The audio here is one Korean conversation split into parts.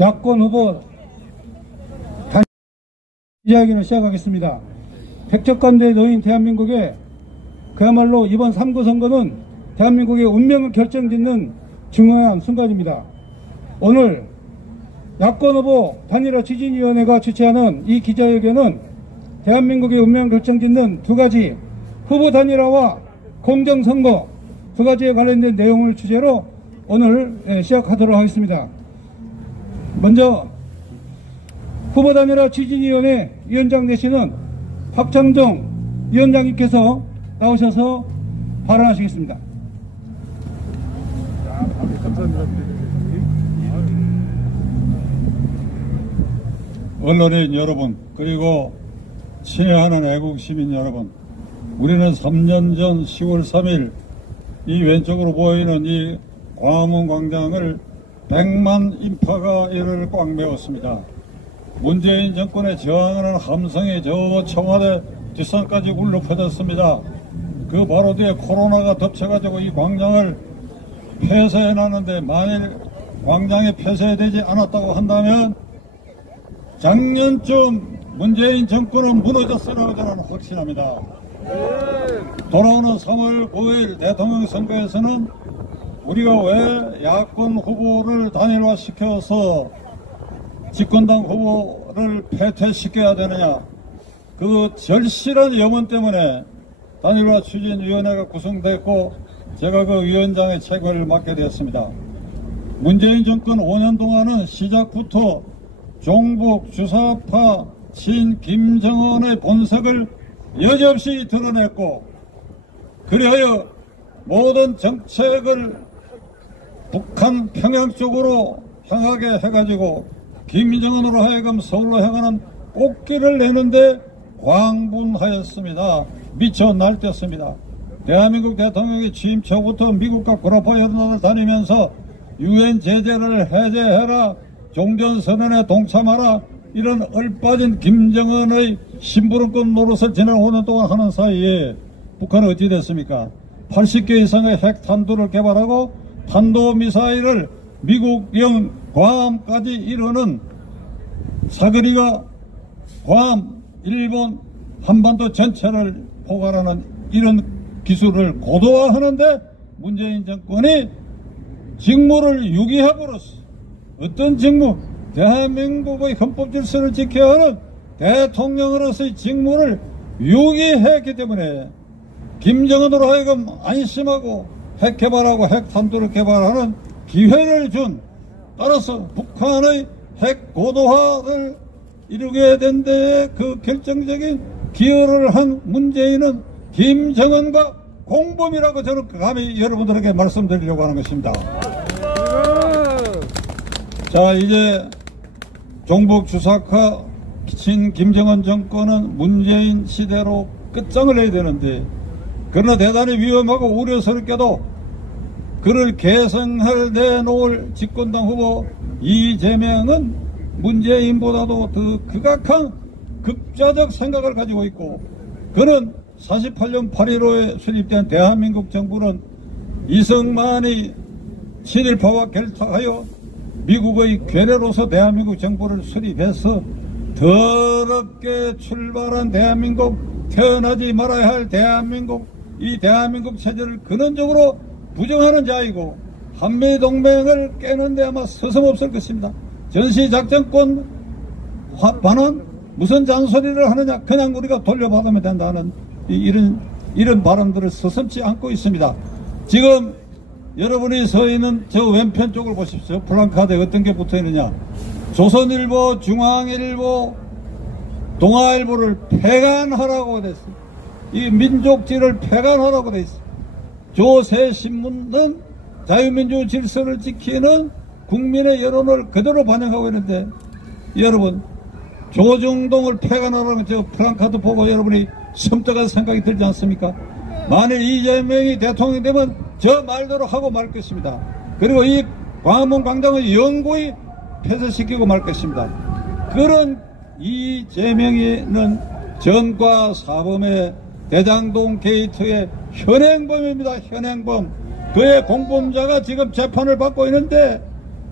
야권 후보 이야기를 시작하겠습니다. 백척간대에 놓인 대한민국에 그야말로 이번 3구 선거는 대한민국의 운명을 결정짓는 중요한 순간입니다. 오늘 야권 후보 단일화 추진위원회가 주최하는 이 기자회견은 대한민국의 운명을 결정짓는 두 가지 후보 단일화와 공정선거 두 가지에 관련된 내용을 주제로 오늘 시작하도록 하겠습니다. 먼저 후보 단일화 추진위원회 위원장 되시는 박창정 위원장님께서 나오셔서 발언하시겠습니다. 언론인 여러분, 그리고 친애하는 애국시민 여러분, 우리는 3년 전 10월 3일 이 왼쪽으로 보이는 이 광화문 광장을 100만 인파가 이를 꽉 메웠습니다. 문재인 정권에 저항하는 함성이 저 청와대 뒷산까지 울려 퍼졌습니다. 그 바로 뒤에 코로나가 덮쳐가지고 이 광장을 폐쇄해놨는데, 만일 광장이 폐쇄되지 않았다고 한다면 작년쯤 문재인 정권은 무너졌으라고 저는 확신합니다. 돌아오는 3월 9일 대통령 선거에서는 우리가 왜 야권 후보를 단일화시켜서 집권당 후보를 패퇴시켜야 되느냐, 그 절실한 염원 때문에 단일화 추진위원회가 구성됐고 제가 그 위원장의 책임을 맡게 되었습니다. 문재인 정권 5년 동안은 시작부터 종북 주사파 친 김정은의 본색을 여지없이 드러냈고, 그리하여 모든 정책을 북한 평양 쪽으로 향하게 해가지고 김정은으로 하여금 서울로 향하는 꽃길을 내는데 광분하였습니다. 미쳐 날뛰었습니다. 대한민국 대통령이 취임 초부터 미국과 구라파 여러 나라를 다니면서 유엔 제재를 해제해라, 종전선언에 동참하라, 이런 얼빠진 김정은의 심부름꾼 노릇을 지난 5년 동안 하는 사이에 북한은 어찌 됐습니까? 80개 이상의 핵탄두를 개발하고 탄도미사일을 미국령 괌까지 이루는 사거리가 괌, 일본, 한반도 전체를 포괄하는 이런 기술을 고도화하는데 문재인 정권이 직무를 유기함으로써, 어떤 직무? 대한민국의 헌법 질서를 지켜야 하는 대통령으로서의 직무를 유기했기 때문에 김정은으로 하여금 안심하고 핵 개발하고 핵탄두를 개발하는 기회를 준, 따라서 북한의 핵 고도화를 이루게 된 데에 그 결정적인 기여를 한 문재인은 김정은과 공범이라고 저는 감히 여러분들에게 말씀드리려고 하는 것입니다. 자, 이제 종북 주사파 친 김정은 정권은 문재인 시대로 끝장을 내야 되는데, 그러나 대단히 위험하고 우려스럽게도 그를 계승할 내놓을 집권당 후보 이재명은 문재인보다도 더 극악한 극좌적 생각을 가지고 있고, 그는 48년 8.15에 수립된 대한민국 정부는 이승만이 친일파와 결탁하여 미국의 괴뢰로서 대한민국 정부를 수립해서 더럽게 출발한 대한민국, 태어나지 말아야 할 대한민국, 이 대한민국 체제를 근원적으로 부정하는 자이고, 한미동맹을 깨는데 아마 서슴없을 것입니다. 전시작전권 반환, 무슨 잔소리를 하느냐, 그냥 우리가 돌려받으면 된다는 이런 발언들을 서슴지 않고 있습니다. 지금 여러분이 서 있는 저 왼편 쪽을 보십시오. 플랜카드에 어떤 게 붙어 있느냐. 조선일보, 중앙일보, 동아일보를 폐간하라고 됐어요. 이 민족지를 폐간하라고 돼 있어요. 조세 신문은 자유민주 질서를 지키는 국민의 여론을 그대로 반영하고 있는데, 여러분, 조중동을 폐간하라는 저 플랜카드 보고 여러분이 섬뜩한 생각이 들지 않습니까? 만일 이재명이 대통령이 되면 저 말대로 하고 말 것입니다. 그리고 이 광화문 광장을 영구히 폐쇄시키고 말 것입니다. 그런 이재명이는 전과 사범의 대장동 게이트의 현행범입니다. 현행범. 그의 공범자가 지금 재판을 받고 있는데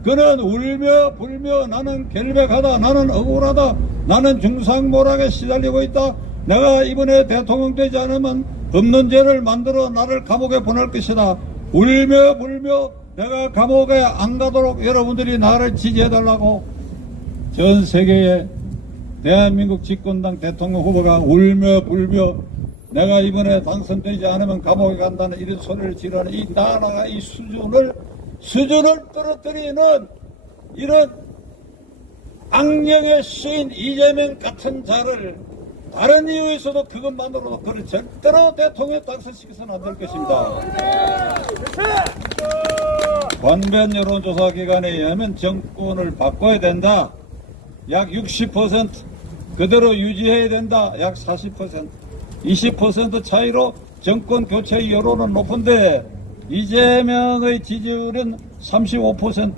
그는 울며 불며 나는 결백하다, 나는 억울하다, 나는 중상모락에 시달리고 있다, 내가 이번에 대통령 되지 않으면 없는 죄를 만들어 나를 감옥에 보낼 것이다. 울며 불며 내가 감옥에 안 가도록 여러분들이 나를 지지해달라고 전 세계의 대한민국 집권당 대통령 후보가 울며 불며 내가 이번에 당선되지 않으면 감옥에 간다는 이런 소리를 지르는 이 나라가 이 수준을 떨어뜨리는 이런 악령의 시인 이재명 같은 자를 다른 이유에서도 그것만으로도 그를 절대로 대통령 당선시켜서는 안 될 것입니다. 관변 여론조사 기관에 의하면 정권을 바꿔야 된다. 약 60%, 그대로 유지해야 된다. 약 40%, 20% 차이로 정권 교체 여론은 높은데 이재명의 지지율은 35%,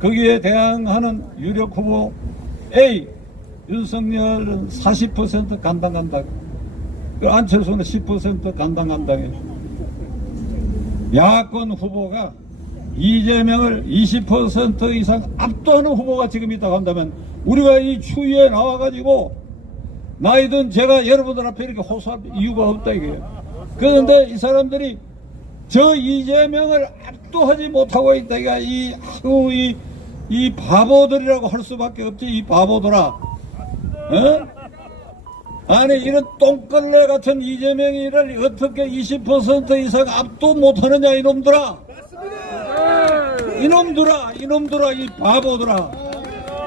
거기에 대항하는 유력 후보 A 윤석열은 40% 간당간당, 안철수는 10% 간당간당해. 야권 후보가 이재명을 20% 이상 압도하는 후보가 지금 있다고 한다면 우리가 이 추위에 나와가지고 나이든 제가 여러분들 앞에 이렇게 호소할 이유가 없다 이거예요. 그런데 이 사람들이 저 이재명을 압도하지 못하고 있다. 이 바보들이라고 할 수밖에 없지. 이 바보들아. 어? 아니 이런 똥걸레 같은 이재명이를 어떻게 20% 이상 압도 못하느냐 이놈들아. 이놈들아 이 바보들아.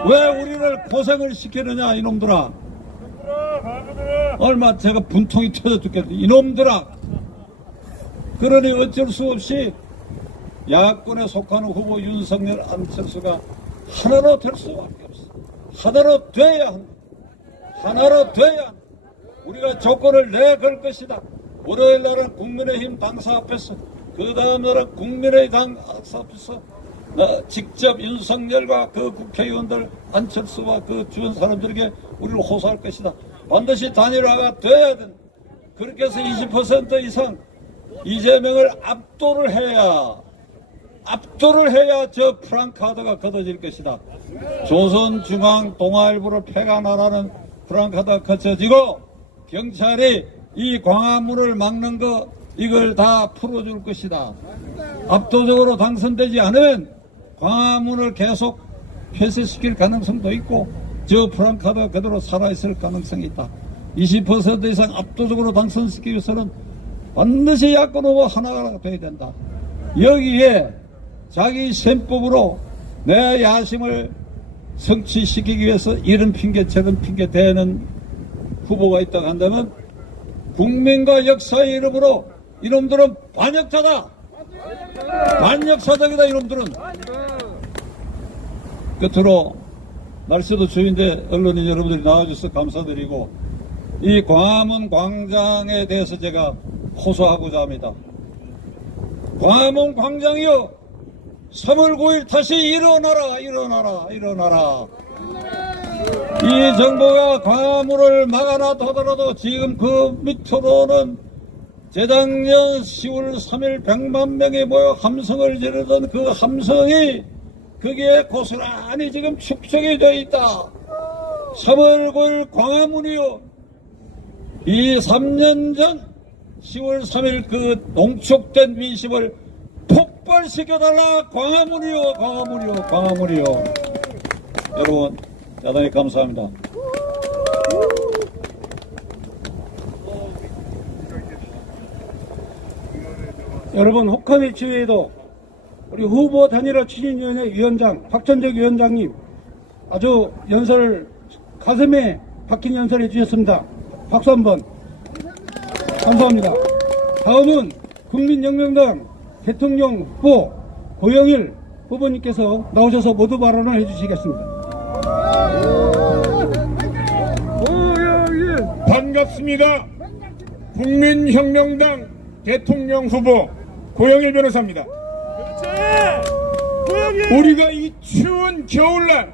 왜 우리를 고생을 시키느냐 이놈들아. 얼마 제가 분통이 터져 죽겠네 이놈들아. 그러니 어쩔 수 없이 야권에 속하는 후보 윤석열, 안철수가 하나로 될 수밖에 없어. 하나로 돼야 한다. 하나로 돼야 한다. 우리가 조건을 내걸 것이다. 월요일 날은 국민의힘 당사 앞에서, 그 다음 날은 국민의당 당사 앞에서 직접 윤석열과 그 국회의원들, 안철수와 그 주변 사람들에게 우리를 호소할 것이다. 반드시 단일화가 돼야 된다. 그렇게 해서 20% 이상 이재명을 압도를 해야 저 프랑카드가 걷어질 것이다. 조선중앙 동아일보를 폐간하라는 프랑카드가 거쳐지고 경찰이 이 광화문을 막는 거 이걸 다 풀어줄 것이다. 압도적으로 당선되지 않으면 광화문을 계속 폐쇄시킬 가능성도 있고 저 프랑카드가 그대로 살아있을 가능성이 있다. 20% 이상 압도적으로 당선시키기 위해서는 반드시 야권 후보 하나가 돼야 된다. 여기에 자기 셈법으로 내 야심을 성취시키기 위해서 이런 핑계 저런 핑계 대는 후보가 있다고 한다면 국민과 역사의 이름으로 이놈들은 반역자다. 반역사적이다 이놈들은. 끝으로 날씨도 추운데 언론인 여러분들이 나와주셔서 감사드리고 이 광화문 광장에 대해서 제가 호소하고자 합니다. 광화문 광장이요 3월 9일 다시 일어나라. 이 정부가 광화문을 막아놔더라도 지금 그 밑으로는 재작년 10월 3일 100만 명이 모여 함성을 지르던 그 함성이 거기에 고스란히 지금 축적이 되어 있다. 3월 9일 광화문이요. 이 3년 전 10월 3일 그 농축된 민심을 폭발시켜달라. 광화문이요. 여러분 대단히 감사합니다. 여러분 혹한의 추위에도 우리 후보 단일화 추진위원회 위원장 박천적 위원장님 아주 연설 가슴에 박힌 연설 해주셨습니다. 박수 한번. 감사합니다. 다음은 국민혁명당 대통령 후보 고영일 후보님께서 나오셔서 모두 발언을 해주시겠습니다. 반갑습니다. 국민혁명당 대통령 후보 고영일 변호사입니다. 우리가 이 추운 겨울날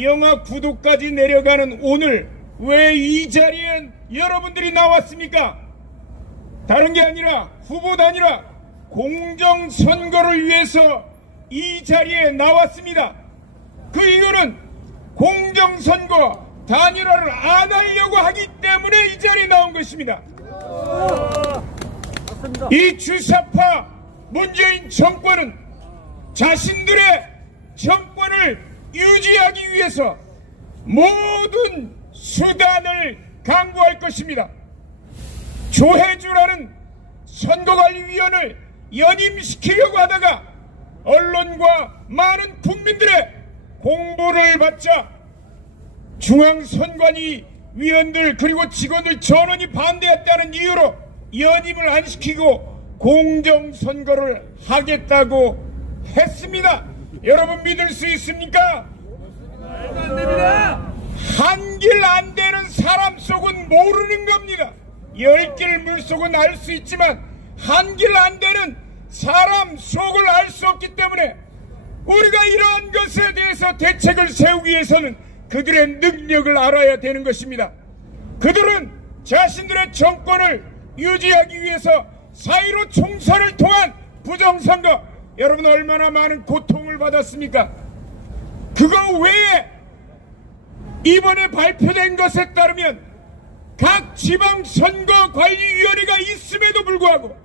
영하 9도까지 내려가는 오늘 왜 이 자리엔 여러분들이 나왔습니까? 다른 게 아니라 후보 단일화 공정선거를 위해서 이 자리에 나왔습니다. 그 이유는 공정선거 단일화를 안 하려고 하기 때문에 이 자리에 나온 것입니다. 이 주사파 문재인 정권은 자신들의 정권을 유지하기 위해서 모든 수단을 강구할 것입니다. 조혜주라는 선거관리위원을 연임시키려고 하다가 언론과 많은 국민들의 공보를 받자 중앙선관위 위원들 그리고 직원들 전원이 반대했다는 이유로 연임을 안 시키고 공정선거를 하겠다고 했습니다. 여러분 믿을 수 있습니까? 한 길 안 되는 사람 속은 모르는 겁니다. 10길 물속은 알 수 있지만 한 길 안 되는 사람 속을 알 수 없기 때문에 우리가 이러한 것에 대해서 대책을 세우기 위해서는 그들의 능력을 알아야 되는 것입니다. 그들은 자신들의 정권을 유지하기 위해서 4.15 총선을 통한 부정선거, 여러분 얼마나 많은 고통을 받았습니까? 그거 외에 이번에 발표된 것에 따르면 각 지방선거관리위원회가 있음에도 불구하고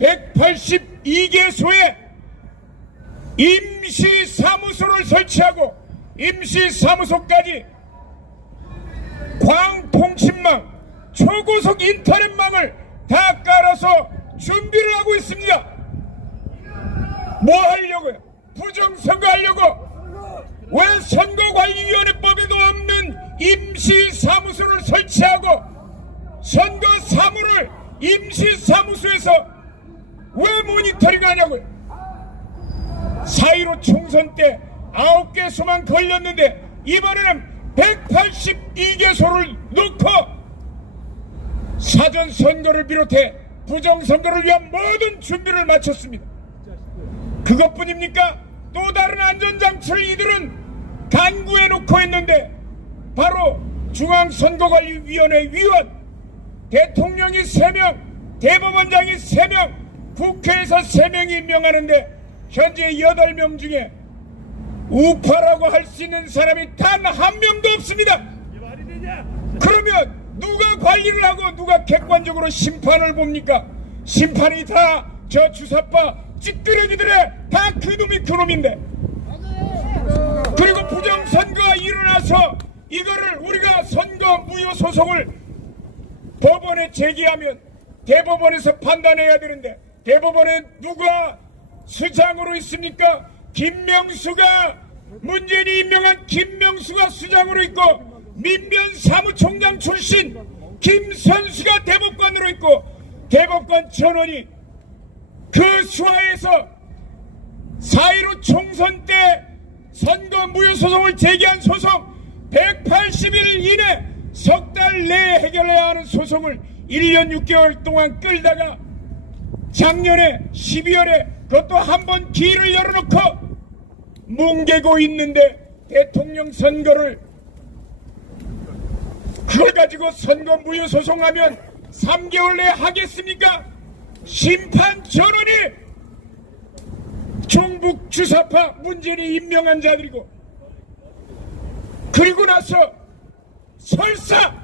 182개소에 임시사무소를 설치하고 임시사무소까지 광통신망, 초고속 인터넷망을 다 깔아서 준비를 하고 있습니다. 뭐 하려고요? 부정선거 하려고? 왜 선거관리위원회법에도 없는 임시사무소를 설치하고 선거 사무를 임시사무소에서 왜 모니터링 하냐고요? 4.15 총선 때 9개소만 걸렸는데 이번에는 182개소를 놓고 사전선거를 비롯해 부정선거를 위한 모든 준비를 마쳤습니다. 그것뿐입니까? 또 다른 안전장치를 이들은 간구해 놓고 있는데 바로 중앙선거관리위원회 위원, 대통령이 3명, 대법원장이 3명, 국회에서 3명이 임명하는데 현재 8명 중에 우파라고 할 수 있는 사람이 단 한 명도 없습니다. 그러면 누가 관리를 하고 누가 객관적으로 심판을 봅니까? 심판이 다 저 주사파 찌끄레기들의 다 그놈인데. 그리고 부정선거가 일어나서 이거를 우리가 선거 무효 소송을 법원에 제기하면 대법원에서 판단해야 되는데 대법원에 누가 수장으로 있습니까? 김명수가, 문재인이 임명한 김명수가 수장으로 있고 민변 사무총장 출신 김선수가 대법관으로 있고 대법관 전원이 그 수하에서 4.15 총선 때 선거 무효소송을 제기한 소송 180일 이내 석 달 내에 해결해야 하는 소송을 1년 6개월 동안 끌다가 작년에 12월에 그것도 한 번 기회를 열어놓고 뭉개고 있는데 대통령 선거를 그걸 가지고 선거 무효소송하면 3개월 내에 하겠습니까? 심판 전원이 종북 주사파 문재인이 임명한 자들이고 그리고 나서 설사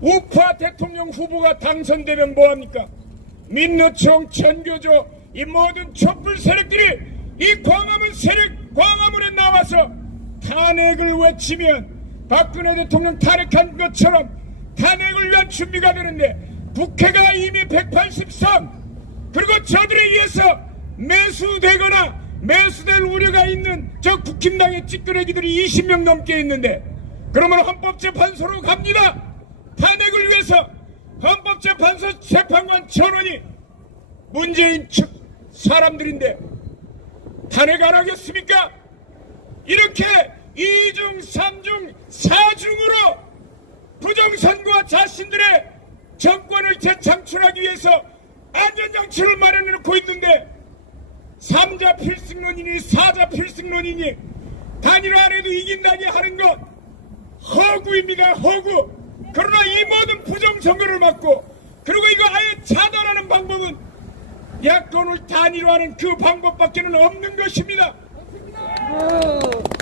우파 대통령 후보가 당선되면 뭐합니까? 민노총, 전교조 이 모든 촛불 세력들이 이 광화문에 나와서 탄핵을 외치면 박근혜 대통령 탄핵한 것처럼 탄핵을 위한 준비가 되는데 국회가 이미 183 그리고 저들에 의해서 매수되거나 매수될 우려가 있는 저 국힘당의 찌끄레기들이 20명 넘게 있는데 그러면 헌법재판소로 갑니다. 탄핵을 위해서 헌법재판소 재판관 전원이 문재인 측 사람들인데 탄핵 안 하겠습니까? 이렇게 2중, 3중, 4중으로 부정선거와 자신들의 정권을 재창출하기 위해서 안전장치를 마련해놓고 있는데 3자 필승론이니 4자 필승론이니 단일화 안 해도 이긴다니 하는 것 허구입니다. 허구. 그러나 이 모든 부정선거를 막고 그리고 이거 아예 차단하는 방법은 야권을 단일화하는 그 방법밖에는 없는 것입니다.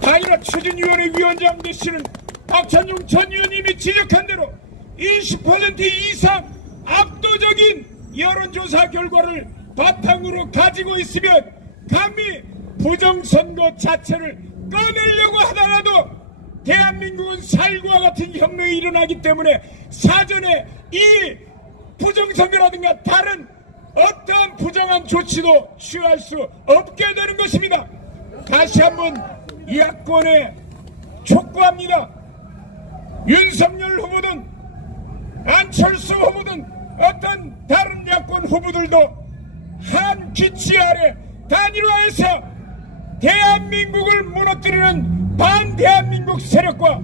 단일화 추진위원회 위원장 되시는 박찬용 전 의원님이 지적한 대로 20% 이상 압도적인 여론조사 결과를 바탕으로 가지고 있으면 감히 부정선거 자체를 꺼내려고 하더라도 대한민국은 살구와 같은 혁명이 일어나기 때문에 사전에 이 부정선거라든가 다른 어떠한 부정한 조치도 취할 수 없게 되는 것입니다. 다시 한번 야권에 촉구합니다. 윤석열 후보든 안철수 후보든 어떤 다른 야권 후보들도 한 기치 아래 단일화해서 대한민국을 무너뜨리는 반대한민국 세력과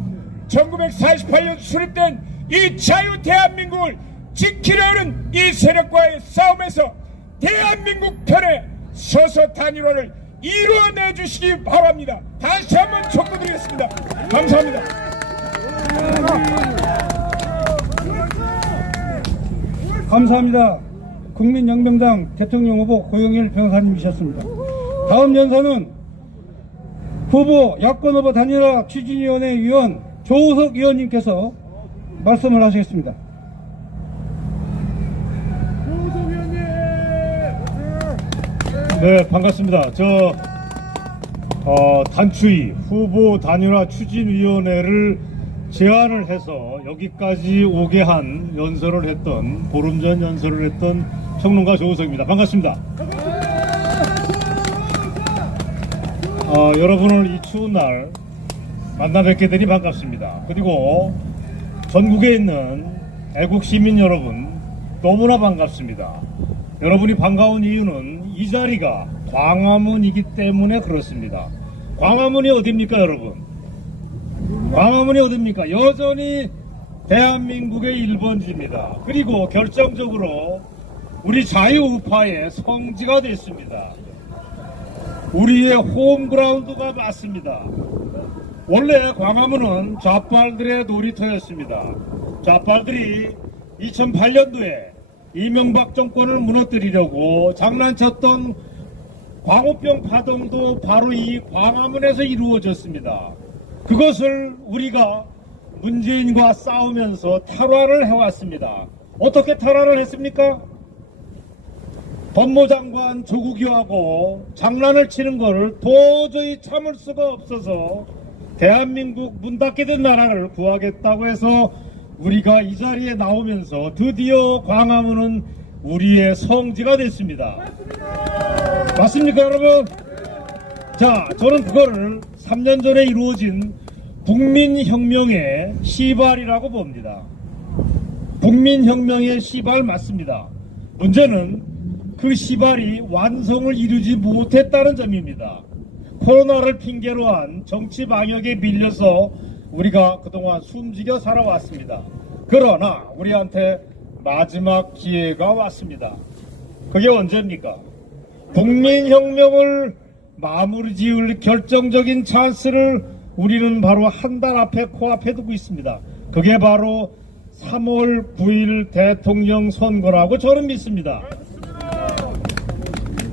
1948년 수립된 이 자유 대한민국을 지키려는 이 세력과의 싸움에서 대한민국 편에 서서 단일화를 이루어내 주시기 바랍니다. 다시 한번 촉구드리겠습니다. 감사합니다. 감사합니다. 국민연명당 대통령 후보 고영일 변호사님이셨습니다. 다음 연사는 후보 야권 후보 단일화 추진위원회 위원 조우석 의원님께서 말씀을 하시겠습니다. 네, 반갑습니다. 단추위 후보 단일화 추진위원회를 제안을 해서 여기까지 오게 한 연설을 했던, 보름 전 연설을 했던 평론가 조우석입니다. 반갑습니다. 여러분을 이 추운 날 만나 뵙게 되니 반갑습니다. 그리고 전국에 있는 애국 시민 여러분 너무나 반갑습니다. 여러분이 반가운 이유는 이 자리가 광화문이기 때문에 그렇습니다. 광화문이 어딥니까, 여러분? 광화문이 어딥니까? 여전히 대한민국의 1번지입니다. 그리고 결정적으로 우리 자유우파의 성지가 됐습니다. 우리의 홈그라운드가 맞습니다. 원래 광화문은 좌빨들의 놀이터였습니다. 좌빨들이 2008년도에 이명박 정권을 무너뜨리려고 장난쳤던 광우병 파동도 바로 이 광화문에서 이루어졌습니다. 그것을 우리가 문재인과 싸우면서 탈화를 해왔습니다. 어떻게 탈화를 했습니까? 법무장관 조국이하고 장난을 치는 걸 도저히 참을 수가 없어서 대한민국 문 닫게 된 나라를 구하겠다고 해서 우리가 이 자리에 나오면서 드디어 광화문은 우리의 성지가 됐습니다. 맞습니까, 여러분? 자, 저는 그거를 3년 전에 이루어진 국민혁명의 시발이라고 봅니다. 국민혁명의 시발 맞습니다. 문제는 그 시발이 완성을 이루지 못했다는 점입니다. 코로나를 핑계로 한 정치 방역에 밀려서 우리가 그동안 숨지겨 살아왔습니다. 그러나 우리한테 마지막 기회가 왔습니다. 그게 언제입니까? 국민혁명을 마무리 지을 결정적인 찬스를 우리는 바로 한 달 앞에 코앞에 두고 있습니다. 그게 바로 3월 9일 대통령 선거라고 저는 믿습니다.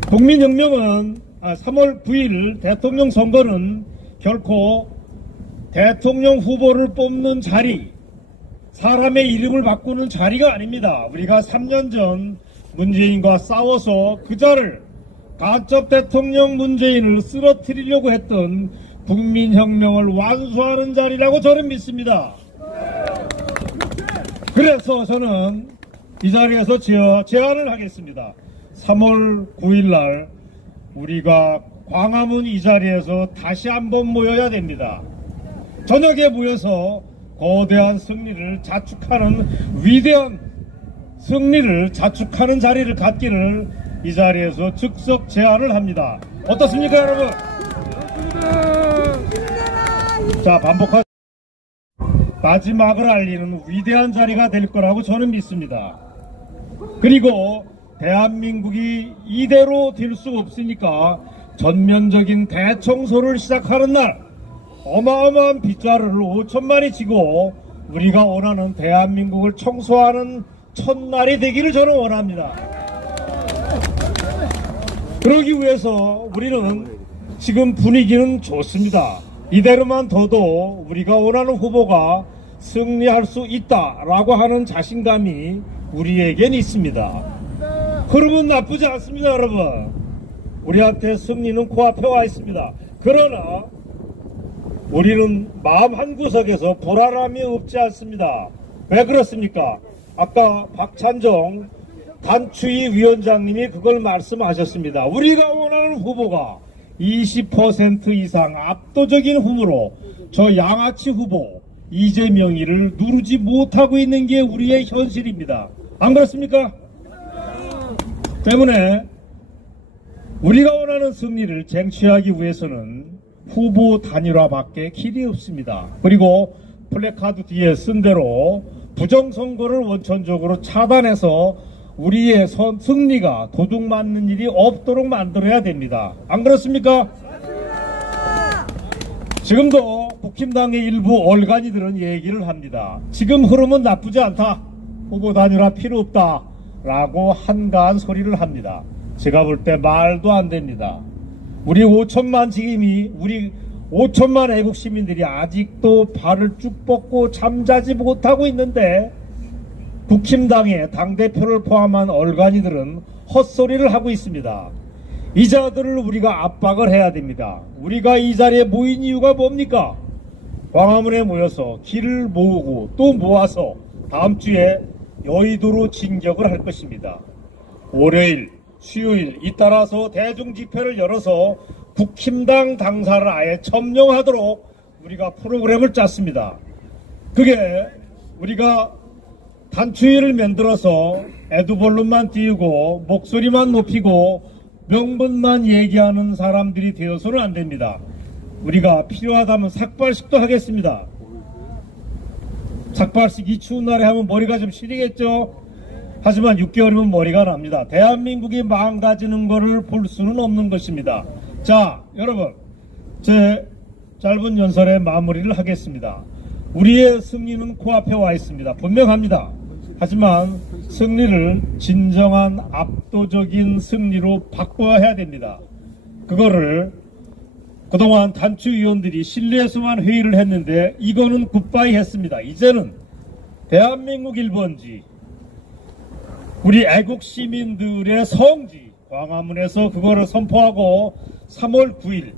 국민혁명은 3월 9일 대통령 선거는 결코 대통령 후보를 뽑는 자리, 사람의 이름을 바꾸는 자리가 아닙니다. 우리가 3년 전 문재인과 싸워서 그자를 간첩 대통령 문재인을 쓰러뜨리려고 했던 국민혁명을 완수하는 자리라고 저는 믿습니다. 그래서 저는 이 자리에서 제안을 하겠습니다. 3월 9일 날 우리가 광화문 이 자리에서 다시 한번 모여야 됩니다. 저녁에 모여서 거대한 승리를 자축하는, 위대한 승리를 자축하는 자리를 갖기를 이 자리에서 즉석 제안을 합니다. 어떻습니까, 여러분? 자, 반복하겠습니다. 마지막을 알리는 위대한 자리가 될 거라고 저는 믿습니다. 그리고 대한민국이 이대로 될 수 없으니까 전면적인 대청소를 시작하는 날, 어마어마한 빗자루를 5천만이 지고 우리가 원하는 대한민국을 청소하는 첫날이 되기를 저는 원합니다. 그러기 위해서 우리는 지금 분위기는 좋습니다. 이대로만 둬도 우리가 원하는 후보가 승리할 수 있다라고 하는 자신감이 우리에겐 있습니다. 흐름은 나쁘지 않습니다, 여러분. 우리한테 승리는 코앞에 와 있습니다. 그러나 우리는 마음 한구석에서 불안함이 없지 않습니다. 왜 그렇습니까? 아까 박찬정 단추위 위원장님이 그걸 말씀하셨습니다. 우리가 원하는 후보가 20% 이상 압도적인 힘으로 저 양아치 후보 이재명이를 누르지 못하고 있는 게 우리의 현실입니다. 안 그렇습니까? 때문에 우리가 원하는 승리를 쟁취하기 위해서는 후보 단일화밖에 길이 없습니다. 그리고 플래카드 뒤에 쓴 대로 부정선거를 원천적으로 차단해서 우리의 승리가 도둑맞는 일이 없도록 만들어야 됩니다. 안 그렇습니까? 지금도 국힘당의 일부 얼간이들은 얘기를 합니다. 지금 흐름은 나쁘지 않다. 후보 단일화 필요 없다. 라고 한가한 소리를 합니다. 제가 볼 때 말도 안 됩니다. 우리 5천만 지금이 우리 5천만 애국 시민들이 아직도 발을 쭉 뻗고 잠자지 못하고 있는데 국힘당의 당대표를 포함한 얼간이들은 헛소리를 하고 있습니다. 이 자들을 우리가 압박을 해야 됩니다. 우리가 이 자리에 모인 이유가 뭡니까? 광화문에 모여서 길을 모으고 또 모아서 다음 주에 여의도로 진격을 할 것입니다. 월요일, 수요일 잇따라서 대중집회를 열어서 국힘당 당사를 아예 점령하도록 우리가 프로그램을 짰습니다. 그게 우리가 단추위를 만들어서 애두벌룬만 띄우고 목소리만 높이고 명분만 얘기하는 사람들이 되어서는 안 됩니다. 우리가 필요하다면 삭발식도 하겠습니다. 삭발식 이 추운 날에 하면 머리가 좀 시리겠죠? 하지만 6개월이면 머리가 납니다. 대한민국이 망가지는 것을 볼 수는 없는 것입니다. 자, 여러분, 제 짧은 연설의 마무리를 하겠습니다. 우리의 승리는 코앞에 와 있습니다. 분명합니다. 하지만 승리를 진정한 압도적인 승리로 바꿔야 해야 됩니다. 그거를 그동안 단추위원들이 실내에서만 회의를 했는데 이거는 굿바이 했습니다. 이제는 대한민국 1번지 우리 애국 시민들의 성지 광화문에서 그거를 선포하고 3월 9일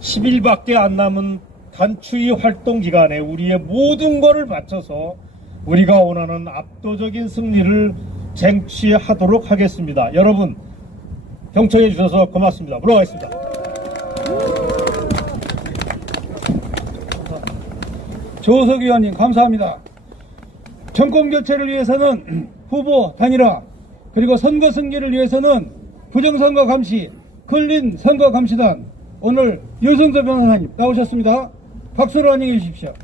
10일밖에 안 남은 단추위 활동 기간에 우리의 모든 것을 바쳐서 우리가 원하는 압도적인 승리를 쟁취하도록 하겠습니다. 여러분 경청해 주셔서 고맙습니다. 물러가겠습니다. 조석 의원님 감사합니다. 정권 교체를 위해서는 후보 단일화 그리고 선거 승리를 위해서는 부정선거 감시 클린 선거 감시단 오늘 유승수 변호사님 나오셨습니다. 박수로 환영해 주십시오.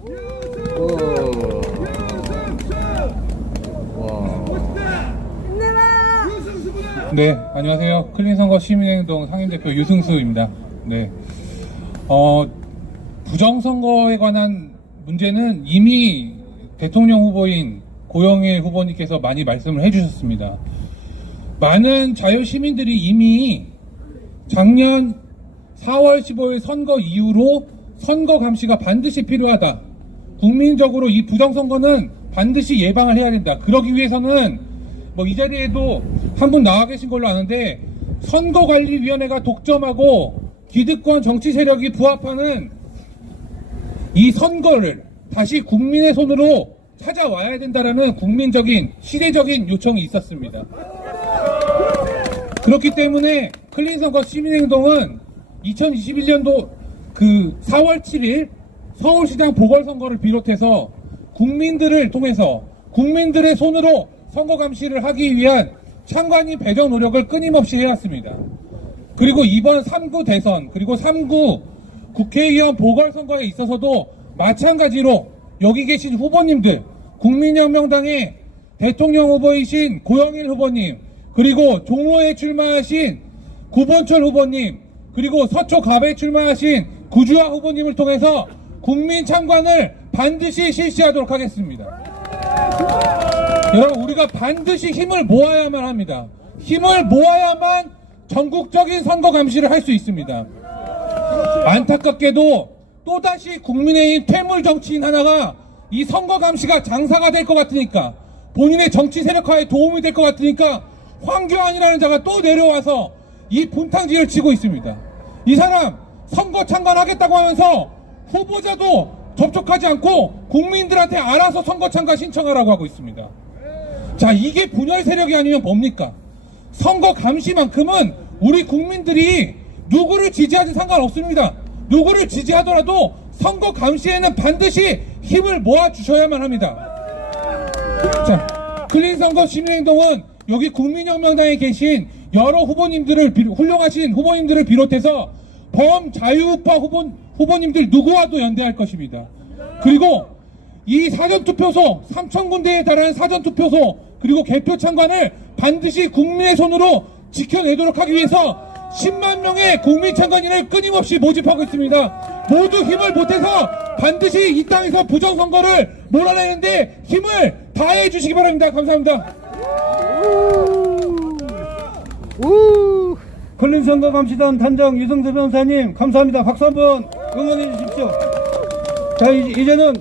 네, 안녕하세요. 클린선거 시민행동 상임대표 유승수입니다. 네, 부정선거에 관한 문제는 이미 대통령 후보인 고영일 후보님께서 많이 말씀을 해주셨습니다. 많은 자유시민들이 이미 작년 4월 15일 선거 이후로 선거 감시가 반드시 필요하다. 국민적으로 이 부정선거는 반드시 예방을 해야 된다. 그러기 위해서는 이 자리에도 한 분 나와 계신 걸로 아는데 선거관리위원회가 독점하고 기득권 정치 세력이 부합하는 이 선거를 다시 국민의 손으로 찾아와야 된다라는 국민적인 시대적인 요청이 있었습니다. 그렇기 때문에 클린선거 시민행동은 2021년도 그 4월 7일 서울시장 보궐선거를 비롯해서 국민들을 통해서 국민들의 손으로 선거 감시를 하기 위한 창관인 배정 노력을 끊임없이 해왔습니다. 그리고 이번 3구 대선 그리고 3구 국회의원 보궐선거에 있어서도 마찬가지로 여기 계신 후보님들 국민혁명당의 대통령 후보이신 고영일 후보님 그리고 종로에 출마하신 구본철 후보님 그리고 서초갑에 출마하신 구주화 후보님을 통해서 국민 참관을 반드시 실시하도록 하겠습니다. 여러분 우리가 반드시 힘을 모아야만 합니다. 힘을 모아야만 전국적인 선거 감시를 할 수 있습니다. 안타깝게도 또다시 국민의힘 퇴물 정치인 하나가 이 선거 감시가 장사가 될 것 같으니까, 본인의 정치 세력화에 도움이 될 것 같으니까 황교안이라는 자가 또 내려와서 이 분탕질을 치고 있습니다. 이 사람 선거 참관하겠다고 하면서 후보자도 접촉하지 않고 국민들한테 알아서 선거 참가 신청하라고 하고 있습니다. 자, 이게 분열 세력이 아니면 뭡니까? 선거 감시만큼은 우리 국민들이 누구를 지지하든 상관없습니다. 누구를 지지하더라도 선거 감시에는 반드시 힘을 모아주셔야만 합니다. 자, 클린선거 시민행동은 여기 국민혁명당에 계신 여러 훌륭하신 후보님들을 비롯해서 범자유우파 후보님들 누구와도 연대할 것입니다. 그리고 이 사전투표소, 3,000군데에 달하는 사전투표소, 그리고 개표 창관을 반드시 국민의 손으로 지켜내도록 하기 위해서 10만 명의 국민참관인을 끊임없이 모집하고 있습니다. 모두 힘을 보태서 반드시 이 땅에서 부정선거를 몰아내는데 힘을 다해 주시기 바랍니다. 감사합니다. 클린선거감시단 단장 유성재 변호사님 감사합니다. 박수 한번 응원해 주십시오. 자, 이제는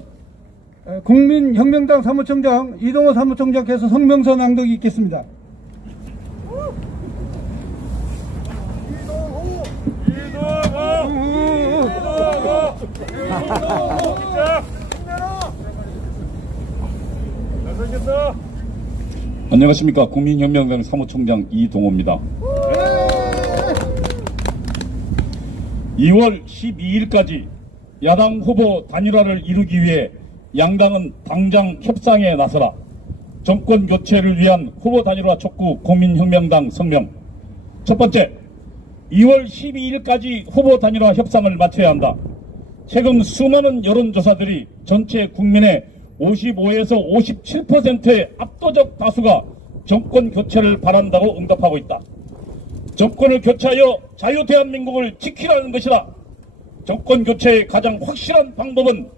국민혁명당 사무총장 이동호 사무총장께서 성명서 낭독이 있겠습니다. 안녕하십니까. 국민혁명당 사무총장 이동호입니다. 2월 12일까지 야당 후보 단일화를 이루기 위해 양당은 당장 협상에 나서라. 정권 교체를 위한 후보 단일화 촉구 국민혁명당 성명. 첫 번째, 2월 12일까지 후보 단일화 협상을 마쳐야 한다. 최근 수많은 여론조사들이 전체 국민의 55에서 57%의 압도적 다수가 정권 교체를 바란다고 응답하고 있다. 정권을 교체하여 자유대한민국을 지키라는 것이다. 정권 교체의 가장 확실한 방법은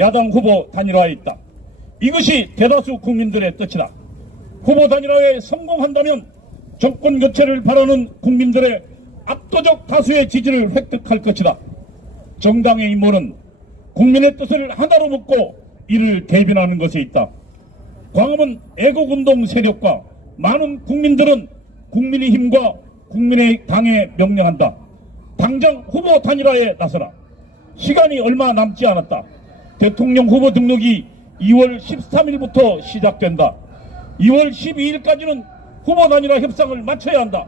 야당 후보 단일화에 있다. 이것이 대다수 국민들의 뜻이다. 후보 단일화에 성공한다면 정권 교체를 바라는 국민들의 압도적 다수의 지지를 획득할 것이다. 정당의 임무는 국민의 뜻을 하나로 묶고 이를 대변하는 것에 있다. 광화문 애국운동 세력과 많은 국민들은 국민의힘과 국민의당에 명령한다. 당장 후보 단일화에 나서라. 시간이 얼마 남지 않았다. 대통령 후보 등록이 2월 13일부터 시작된다. 2월 12일까지는 후보 단일화 협상을 마쳐야 한다.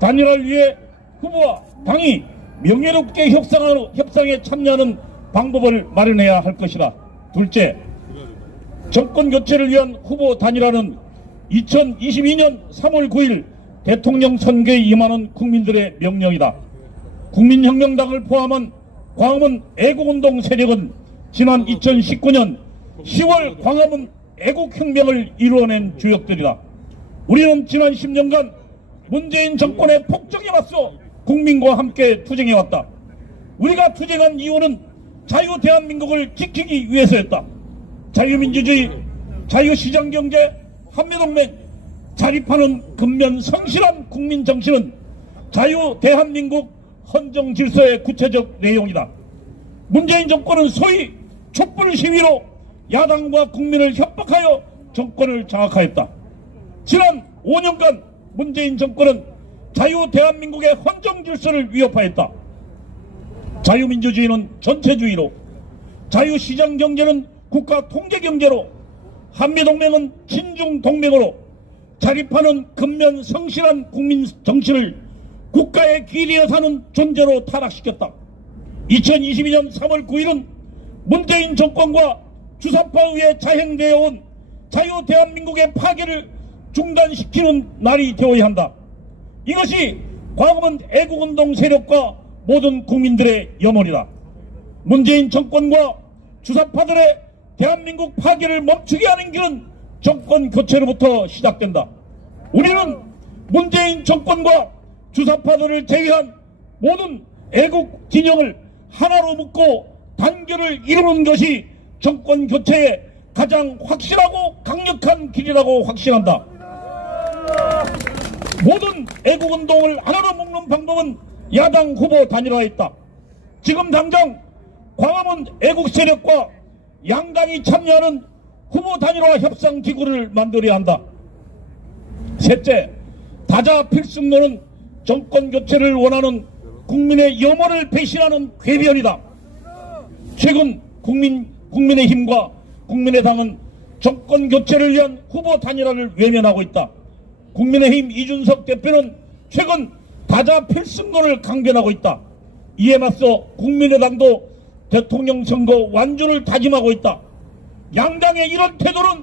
단일화를 위해 후보와 당이 명예롭게 협상에 참여하는 방법을 마련해야 할 것이다. 둘째, 정권 교체를 위한 후보 단일화는 2022년 3월 9일 대통령 선거에 임하는 국민들의 명령이다. 국민혁명당을 포함한 광화문 애국운동 세력은 지난 2019년 10월 광화문 애국혁명을 이루어낸 주역들이다. 우리는 지난 10년간 문재인 정권의 폭정에 맞서 국민과 함께 투쟁해왔다. 우리가 투쟁한 이유는 자유대한민국을 지키기 위해서였다. 자유민주주의, 자유시장경제, 한미동맹, 자립하는 근면 성실한 국민정신은 자유대한민국 헌정질서의 구체적 내용이다. 문재인 정권은 소위 촛불 시위로 야당과 국민을 협박하여 정권을 장악하였다. 지난 5년간 문재인 정권은 자유대한민국의 헌정질서를 위협하였다. 자유민주주의는 전체주의로, 자유시장경제는 국가통제경제로, 한미동맹은 친중동맹으로 자립하는 근면 성실한 국민정신을 국가의 기리에 사는 존재로 타락시켰다. 2022년 3월 9일은 문재인 정권과 주사파에 의해 자행되어 온 자유대한민국의 파괴를 중단시키는 날이 되어야 한다. 이것이 광화문 애국운동 세력과 모든 국민들의 염원이다. 문재인 정권과 주사파들의 대한민국 파괴를 멈추게 하는 길은 정권 교체로부터 시작된다. 우리는 문재인 정권과 주사파들을 제외한 모든 애국 진영을 하나로 묶고 단결을 이루는 것이 정권 교체의 가장 확실하고 강력한 길이라고 확신한다. 모든 애국운동을 하나로 묶는 방법은 야당 후보 단일화였다. 지금 당장 광화문 애국 세력과 양당이 참여하는 후보 단일화 협상 기구를 만들어야 한다. 셋째, 다자 필승론은 정권 교체를 원하는 국민의 염원을 배신하는 궤변이다. 최근 국민의힘과 국민의당은 정권 교체를 위한 후보 단일화를 외면하고 있다. 국민의힘 이준석 대표는 최근 다자 필승론을 강변하고 있다. 이에 맞서 국민의당도 대통령 선거 완주를 다짐하고 있다. 양당의 이런 태도는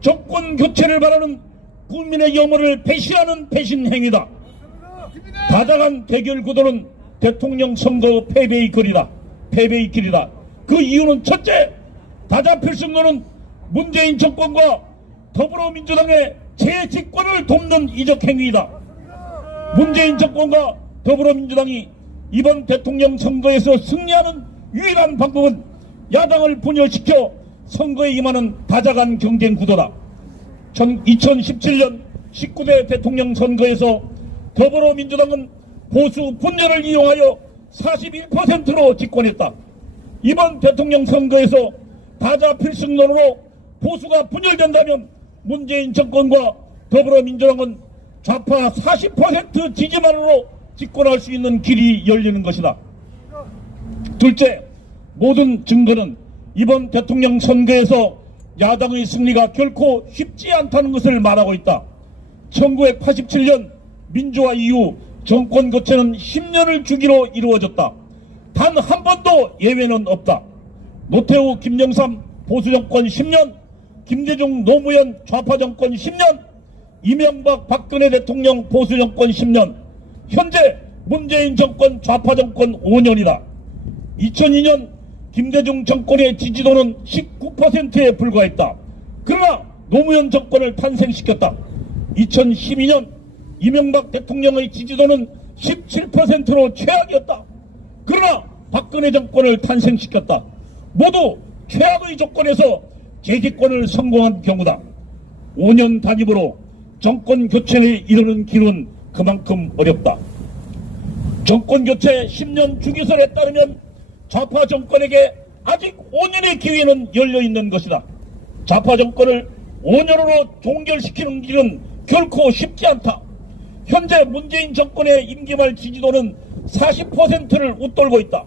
정권 교체를 바라는 국민의 염원을 배신하는 배신 행위다. 다자간 대결 구도는 대통령 선거 패배의 길이다. 그 이유는 첫째, 다자 필승론은 문재인 정권과 더불어민주당의 재집권을 돕는 이적 행위이다. 문재인 정권과 더불어민주당이 이번 대통령 선거에서 승리하는 유일한 방법은 야당을 분열시켜 선거에 임하는 다자간 경쟁 구도다. 2017년 19대 대통령 선거에서 더불어민주당은 보수 분열을 이용하여 41%로 집권했다. 이번 대통령 선거에서 다자 필승론으로 보수가 분열된다면 문재인 정권과 더불어민주당은 좌파 40% 지지만으로 집권할 수 있는 길이 열리는 것이다. 둘째, 모든 증거는 이번 대통령 선거에서 야당의 승리가 결코 쉽지 않다는 것을 말하고 있다. 1987년 민주화 이후 정권 교체는 10년을 주기로 이루어졌다. 단 한 번도 예외는 없다. 노태우, 김영삼 보수정권 10년, 김대중, 노무현 좌파정권 10년, 이명박, 박근혜 대통령 보수정권 10년, 현재 문재인 정권 좌파정권 5년이다. 2002년 김대중 정권의 지지도는 19%에 불과했다. 그러나 노무현 정권을 탄생시켰다. 2012년 이명박 대통령의 지지도는 17%로 최악이었다. 그러나 박근혜 정권을 탄생시켰다. 모두 최악의 조건에서 재집권을 성공한 경우다. 5년 단임으로 정권 교체에 이르는 길은 그만큼 어렵다. 정권 교체 10년 주기설에 따르면 좌파 정권에게 아직 5년의 기회는 열려있는 것이다. 좌파 정권을 5년으로 종결시키는 길은 결코 쉽지 않다. 현재 문재인 정권의 임기말 지지도는 40%를 웃돌고 있다.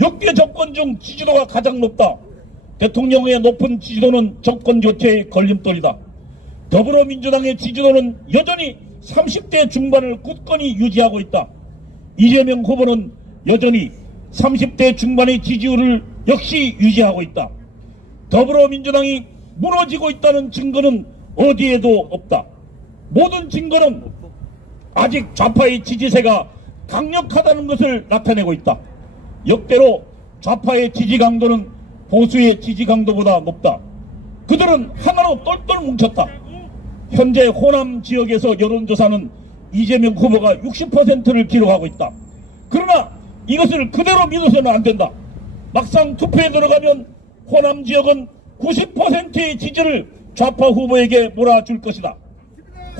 역대 정권 중 지지도가 가장 높다. 대통령의 높은 지지도는 정권 교체의 걸림돌이다. 더불어민주당의 지지도는 여전히 30대 중반을 굳건히 유지하고 있다. 이재명 후보는 여전히 30대 중반의 지지율을 역시 유지하고 있다. 더불어민주당이 무너지고 있다는 증거는 어디에도 없다. 모든 증거는 아직 좌파의 지지세가 강력하다는 것을 나타내고 있다. 역대로 좌파의 지지 강도는 보수의 지지 강도보다 높다. 그들은 하나로 똘똘 뭉쳤다. 현재 호남 지역에서 여론조사는 이재명 후보가 60%를 기록하고 있다. 그러나 이것을 그대로 믿어서는 안 된다. 막상 투표에 들어가면 호남 지역은 90%의 지지를 좌파 후보에게 몰아줄 것이다.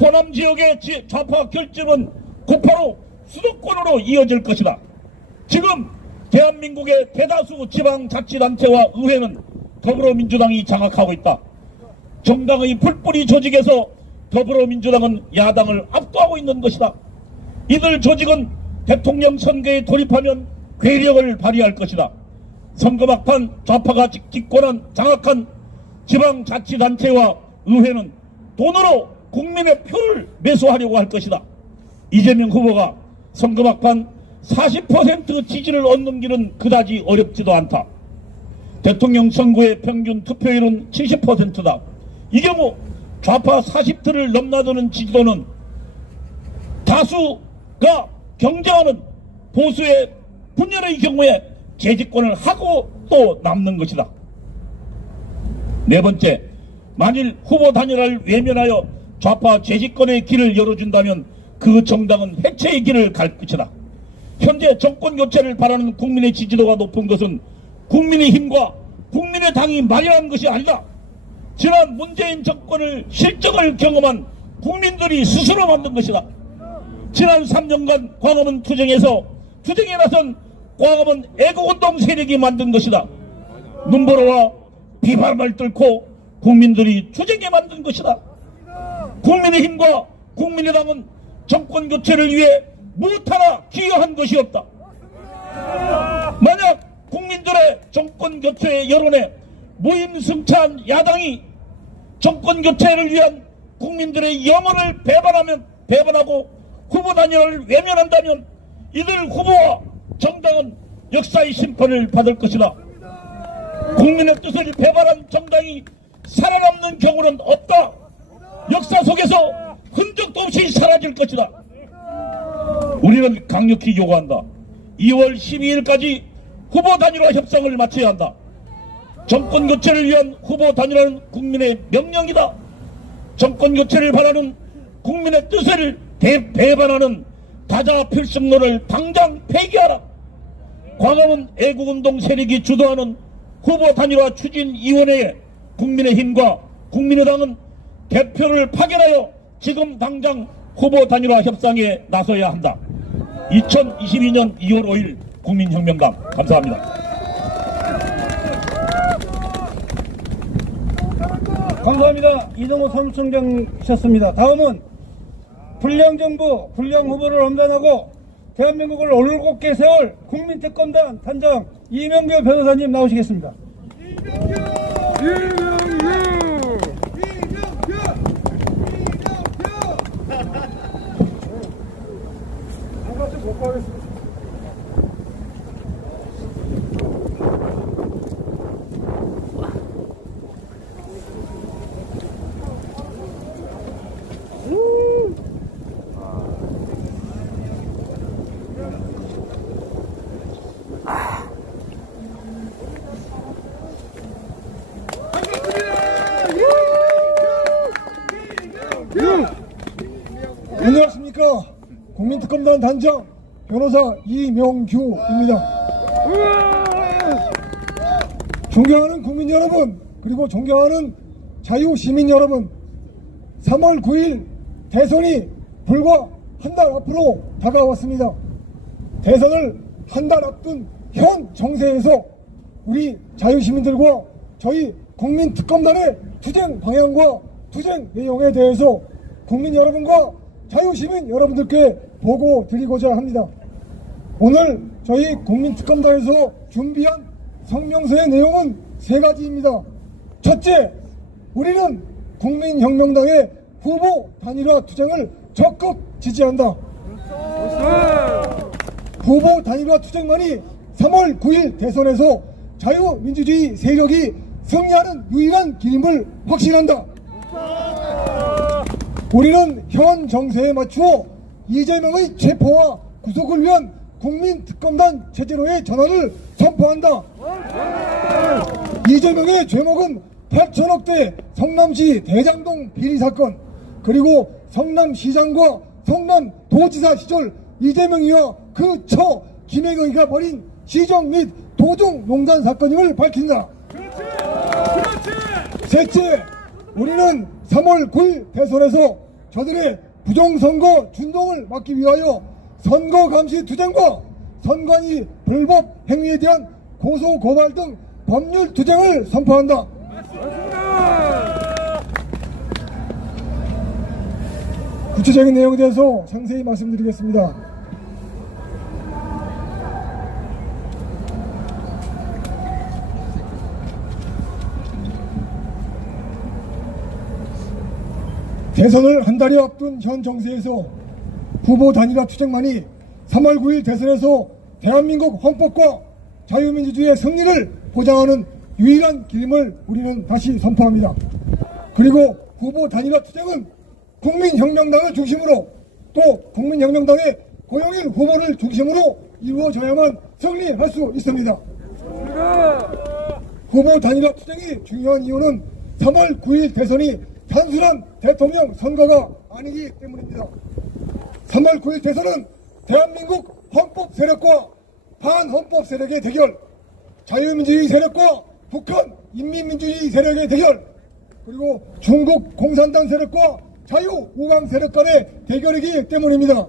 호남 지역의 좌파 결집은 곧바로 수도권으로 이어질 것이다. 지금 대한민국의 대다수 지방자치단체와 의회는 더불어민주당이 장악하고 있다. 정당의 풀뿌리 조직에서 더불어민주당은 야당을 압도하고 있는 것이다. 이들 조직은 대통령 선거에 돌입하면 괴력을 발휘할 것이다. 선거 막판 좌파가 집권한 장악한 지방자치단체와 의회는 돈으로 국민의 표를 매수하려고 할 것이다. 이재명 후보가 선거 막판 40% 지지를 얻는 길은 그다지 어렵지도 않다. 대통령 선거의 평균 투표율은 70%다. 이 경우 좌파 40%를 넘나드는 지지도는 다수가 경쟁하는 보수의 분열의 경우에 재집권을 하고 또 남는 것이다. 네 번째, 만일 후보 단일화를 외면하여 좌파 재집권의 길을 열어준다면 그 정당은 해체의 길을 갈 것이다. 현재 정권 교체를 바라는 국민의 지지도가 높은 것은 국민의힘과 국민의당이 마련한 것이 아니다. 지난 문재인 정권을 실적을 경험한 국민들이 스스로 만든 것이다. 지난 3년간 광화문 투쟁에서 투쟁에 나선 광화문 애국운동 세력이 만든 것이다. 눈보라와 비바람을 뚫고 국민들이 투쟁에 만든 것이다. 국민의힘과 국민의당은 정권 교체를 위해 무엇 하나 기여한 것이 없다. 만약 국민들의 정권 교체 여론에 무임승차한 야당이 정권 교체를 위한 국민들의 영혼을 배반하고 후보 단일화를 외면한다면 이들 후보와 정당은 역사의 심판을 받을 것이다. 국민의 뜻을 배반한 정당이 살아남는 경우는 없다. 역사 속에서 흔적도 없이 사라질 것이다. 우리는 강력히 요구한다. 2월 12일까지 후보 단일화 협상을 마쳐야 한다. 정권 교체를 위한 후보 단일화는 국민의 명령이다. 정권 교체를 바라는 국민의 뜻을 배반하는 다자 필승론을 당장 폐기하라. 광화문 애국운동 세력이 주도하는 후보 단일화 추진위원회에 국민의힘과 국민의당은 대표를 파견하여 지금 당장 후보 단일화 협상에 나서야 한다. 2022년 2월 5일 국민혁명당. 감사합니다. 감사합니다. 이동호 사무총장이셨습니다. 다음은 불량정부, 불량후보를 엄단하고 대한민국을 올곧게 세울 국민특검단 단장 이명규 변호사님 나오시겠습니다. 안녕하십니까. 국민특검단 단장 변호사 이명규입니다. 존경하는 국민 여러분, 그리고 존경하는 자유시민 여러분, 3월 9일 대선이 불과 한 달 앞으로 다가왔습니다. 대선을 한 달 앞둔 현 정세에서 우리 자유시민들과 저희 국민특검단의 투쟁 방향과 투쟁 내용에 대해서 국민 여러분과 자유시민 여러분들께 보고 드리고자 합니다. 오늘 저희 국민특검단에서 준비한 성명서의 내용은 3가지입니다. 첫째, 우리는 국민혁명당의 후보 단일화 투쟁을 적극 지지한다. 후보 단일화 투쟁만이 3월 9일 대선에서 자유민주주의 세력이 승리하는 유일한 길임을 확신한다. 우리는 현 정세에 맞추어 이재명의 체포와 구속을 위한 국민특검단 체제로의 전환을 선포한다. 이재명의 죄목은 8천억대 성남시 대장동 비리사건, 그리고 성남시장과 성남도지사 시절 이재명이와 그 처 김행의가 벌인 시정 및 도중 농단 사건임을 밝힌다. 셋째, 우리는 3월 9일 대선에서 저들의 부정선거 준동을 막기 위하여 선거감시 투쟁과 선관위 불법 행위에 대한 고소 고발 등 법률 투쟁을 선포한다. 구체적인 내용에 대해서 상세히 말씀드리겠습니다. 대선을 한 달여 앞둔 현 정세에서 후보 단일화 투쟁만이 3월 9일 대선에서 대한민국 헌법과 자유민주주의의 승리를 보장하는 유일한 길임을 우리는 다시 선포합니다. 그리고 후보 단일화 투쟁은 국민혁명당을 중심으로 또 국민혁명당의 고영일 후보를 중심으로 이루어져야만 승리할 수 있습니다. 후보 단일화 투쟁이 중요한 이유는 3월 9일 대선이 단순한 대통령 선거가 아니기 때문입니다. 3월 9일 대선은 대한민국 헌법 세력과 반헌법 세력의 대결, 자유민주주의 세력과 북한 인민민주주의 세력의 대결, 그리고 중국 공산당 세력과 자유 우강 세력 간의 대결이기 때문입니다.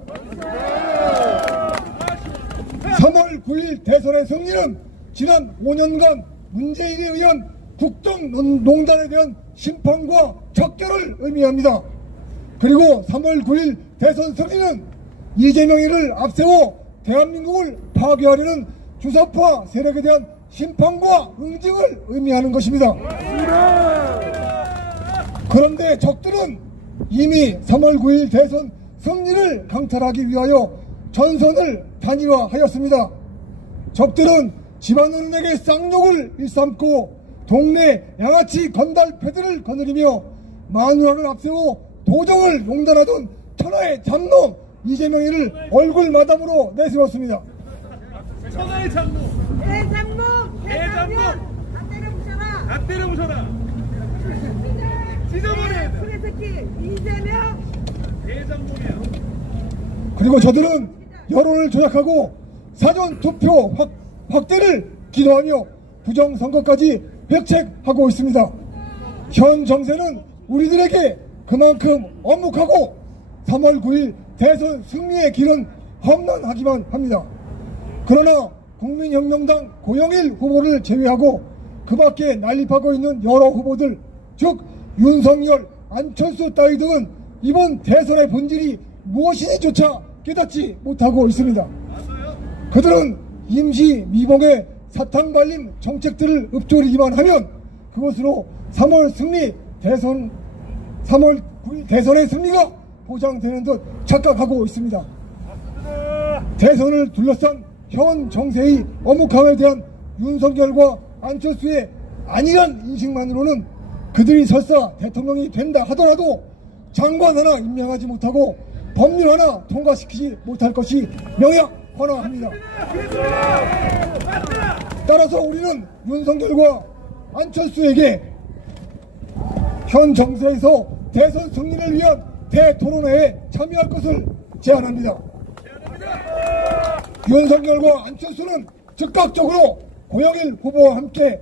3월 9일 대선의 승리는 지난 5년간 문재인에 의한 국정농단에 대한 심판과 척결을 의미합니다. 그리고 3월 9일 대선 승리는 이재명이를 앞세워 대한민국을 파괴하려는 주사파 세력에 대한 심판과 응징을 의미하는 것입니다. 그런데 적들은 이미 3월 9일 대선 승리를 강탈하기 위하여 전선을 단일화하였습니다. 적들은 집안어른에게 쌍욕을 일삼고 동네 양아치 건달 패들을 거느리며 마누라를 앞세워 도정을 용단하던 천하의 잡놈 이재명이를 얼굴 마담으로 내세웠습니다. 천하의 잡놈! 대잡놈! 대잡년! 다 때려부셔라! 다 때려부셔라! 찢어버려야 돼! 그래서키 이재명! 대잡놈이야! 그리고 저들은 여론을 조작하고 사전투표 확대를 기도하며 부정선거까지 획책하고 있습니다. 현 정세는 우리들에게 그만큼 엄묵하고 3월 9일 대선 승리의 길은 험난하기만 합니다. 그러나 국민혁명당 고영일 후보를 제외하고 그 밖에 난립하고 있는 여러 후보들, 즉 윤석열, 안철수 따위 등은 이번 대선의 본질이 무엇인지조차 깨닫지 못하고 있습니다. 그들은 임시 미봉의 사탕 발림 정책들을 읊조리기만 하면 그것으로 3월 9일 대선의 승리가 보장되는 듯 착각하고 있습니다. 대선을 둘러싼 현 정세의 엄혹함에 대한 윤석열과 안철수의 안일한 인식만으로는 그들이 설사 대통령이 된다 하더라도 장관 하나 임명하지 못하고 법률 하나 통과시키지 못할 것이 명약환화합니다. 따라서 우리는 윤석열과 안철수에게 현 정세에서 대선 승리를 위한 대토론회에 참여할 것을 제안합니다. 윤석열과 안철수는 즉각적으로 고영일 후보와 함께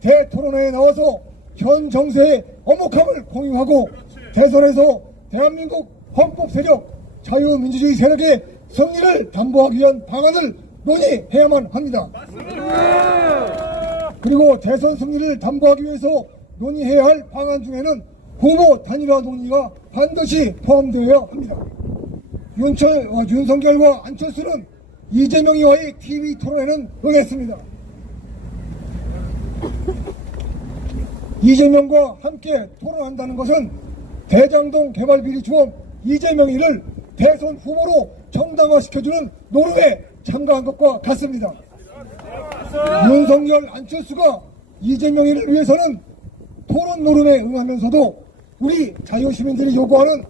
대토론회에 나와서 현 정세의 엄혹함을 공유하고 대선에서 대한민국 헌법 세력, 자유민주주의 세력의 승리를 담보하기 위한 방안을 논의해야만 합니다. 그리고 대선 승리를 담보하기 위해서 논의해야 할 방안 중에는 후보 단일화 논의가 반드시 포함되어야 합니다. 윤석열과 안철수는 이재명이와의 TV 토론회는 응했습니다. 이재명과 함께 토론한다는 것은 대장동 개발 비리 주범 이재명이를 대선 후보로 정당화시켜주는 노름에 참가한 것과 같습니다. 윤석열, 안철수가 이재명이를 위해서는 토론 노름에 응하면서도 우리 자유시민들이 요구하는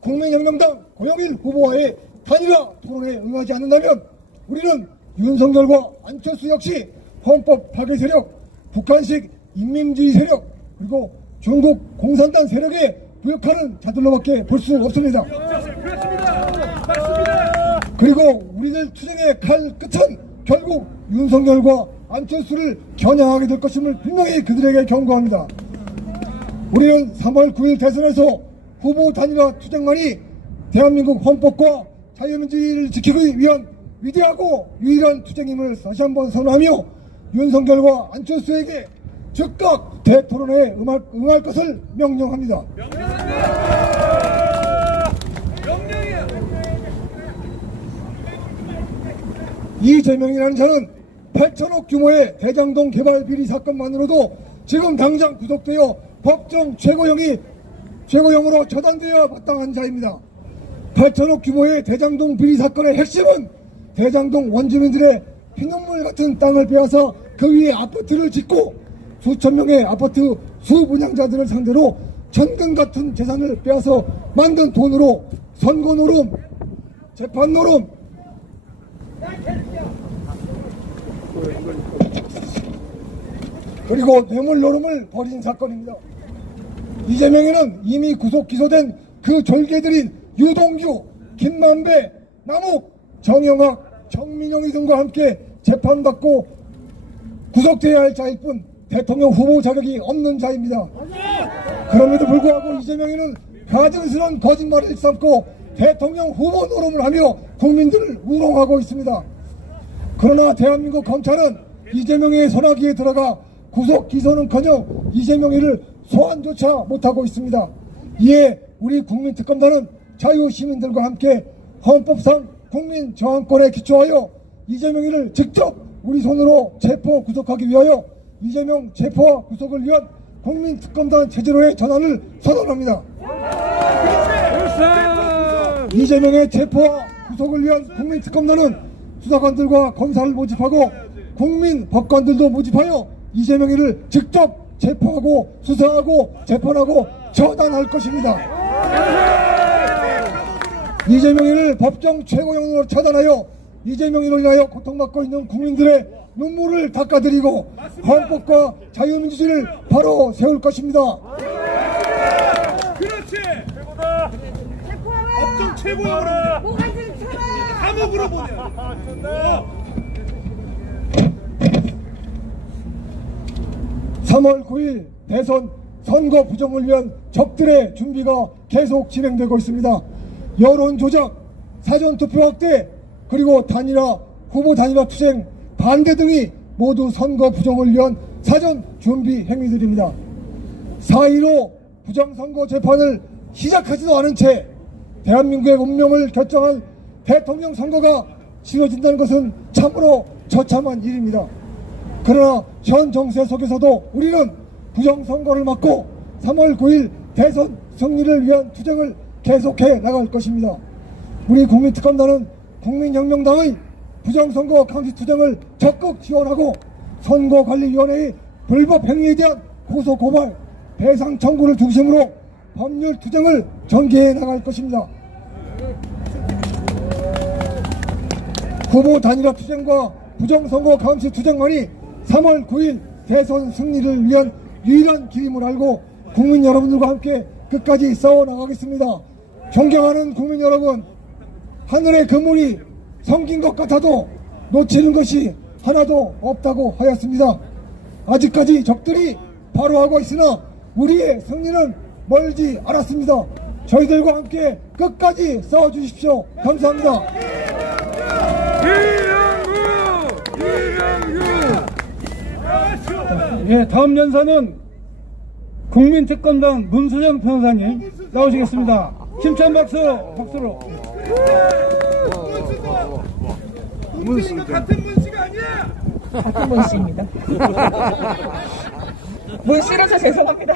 국민혁명당 고영일 후보와의 단일화 토론에 응하지 않는다면 우리는 윤석열과 안철수 역시 헌법 파괴 세력, 북한식 인민주의 세력, 그리고 중국 공산당 세력에 부역하는 자들로밖에 볼 수 없습니다. 그리고 우리들 투쟁의 칼 끝은 결국 윤석열과 안철수를 겨냥하게 될 것임을 분명히 그들에게 경고합니다. 우리는 3월 9일 대선에서 후보 단일화 투쟁만이 대한민국 헌법과 자유민주주의를 지키기 위한 위대하고 유일한 투쟁임을 다시 한번 선언하며 윤석열과 안철수에게 즉각 대토론회에 응할 것을 명령합니다. 명령이야. 이재명이라는 자는 8천억 규모의 대장동 개발 비리 사건만으로도 지금 당장 구속되어 법정 최고형으로 처단되어야 마땅한 자입니다. 8천억 규모의 대장동 비리 사건의 핵심은 대장동 원주민들의 피눈물 같은 땅을 빼앗아 그 위에 아파트를 짓고 수천 명의 아파트 수분양자들을 상대로 천금 같은 재산을 빼앗아 만든 돈으로 선거 노름, 재판 노름, 그리고 뇌물 노름을 벌인 사건입니다. 이재명이는 이미 구속 기소된 그 졸개들인 유동규, 김만배, 남욱, 정영학, 정민영이 등과 함께 재판받고 구속돼야 할 자일 뿐 대통령 후보 자격이 없는 자입니다. 그럼에도 불구하고 이재명이는 가증스러운 거짓말을 일삼고 대통령 후보 노름을 하며 국민들을 우롱하고 있습니다. 그러나 대한민국 검찰은 이재명의 손아귀에 들어가 구속 기소는커녕 이재명이를 소환조차 못하고 있습니다. 이에 우리 국민특검단은 자유시민들과 함께 헌법상 국민저항권에 기초하여 이재명이를 직접 우리 손으로 체포 구속하기 위하여 이재명 체포와 구속을 위한 국민특검단 체제로의 전환을 선언합니다. 이재명의 체포와 구속을 위한 국민특검단은 수사관들과 검사를 모집하고 국민 법관들도 모집하여 이재명이를 직접 체포하고 수사하고 재판하고 처단할 것입니다. 이재명이를 법정 최고형으로 처단하여 이재명이로 인하여 고통받고 있는 국민들의 눈물을 닦아드리고 헌법과 자유민주주의를 바로 세울 것입니다. 그렇지. 최고다. 법정 최고형으로 감옥으로 보내. 3월 9일 대선 선거 부정을 위한 적들의 준비가 계속 진행되고 있습니다. 여론조작, 사전투표 확대, 그리고 단일화, 후보 단일화 투쟁, 반대 등이 모두 선거 부정을 위한 사전 준비 행위들입니다. 4.15 부정선거 재판을 시작하지도 않은 채 대한민국의 운명을 결정한 대통령 선거가 치러진다는 것은 참으로 처참한 일입니다. 그러나 현 정세 속에서도 우리는 부정선거를 막고 3월 9일 대선 승리를 위한 투쟁을 계속해 나갈 것입니다. 우리 국민특검단은 국민혁명당의 부정선거 감시 투쟁을 적극 지원하고 선거관리위원회의 불법 행위에 대한 고소 고발, 배상 청구를 중심으로 법률 투쟁을 전개해 나갈 것입니다. 후보 단일화 투쟁과 부정선거 감시 투쟁만이 3월 9일 대선 승리를 위한 유일한 길임을 알고 국민 여러분들과 함께 끝까지 싸워나가겠습니다. 존경하는 국민 여러분, 하늘의 그물이 성긴 것 같아도 놓치는 것이 하나도 없다고 하였습니다. 아직까지 적들이 바로하고 있으나 우리의 승리는 멀지 않았습니다. 저희들과 함께 끝까지 싸워주십시오. 감사합니다. 예, 다음 연사는 국민특검단 문수정 변호사님 나오시겠습니다. 힘찬 박수로. 문수정 같은 문씨가 아니야. 같은 문씨입니다. 문씨라서 죄송합니다.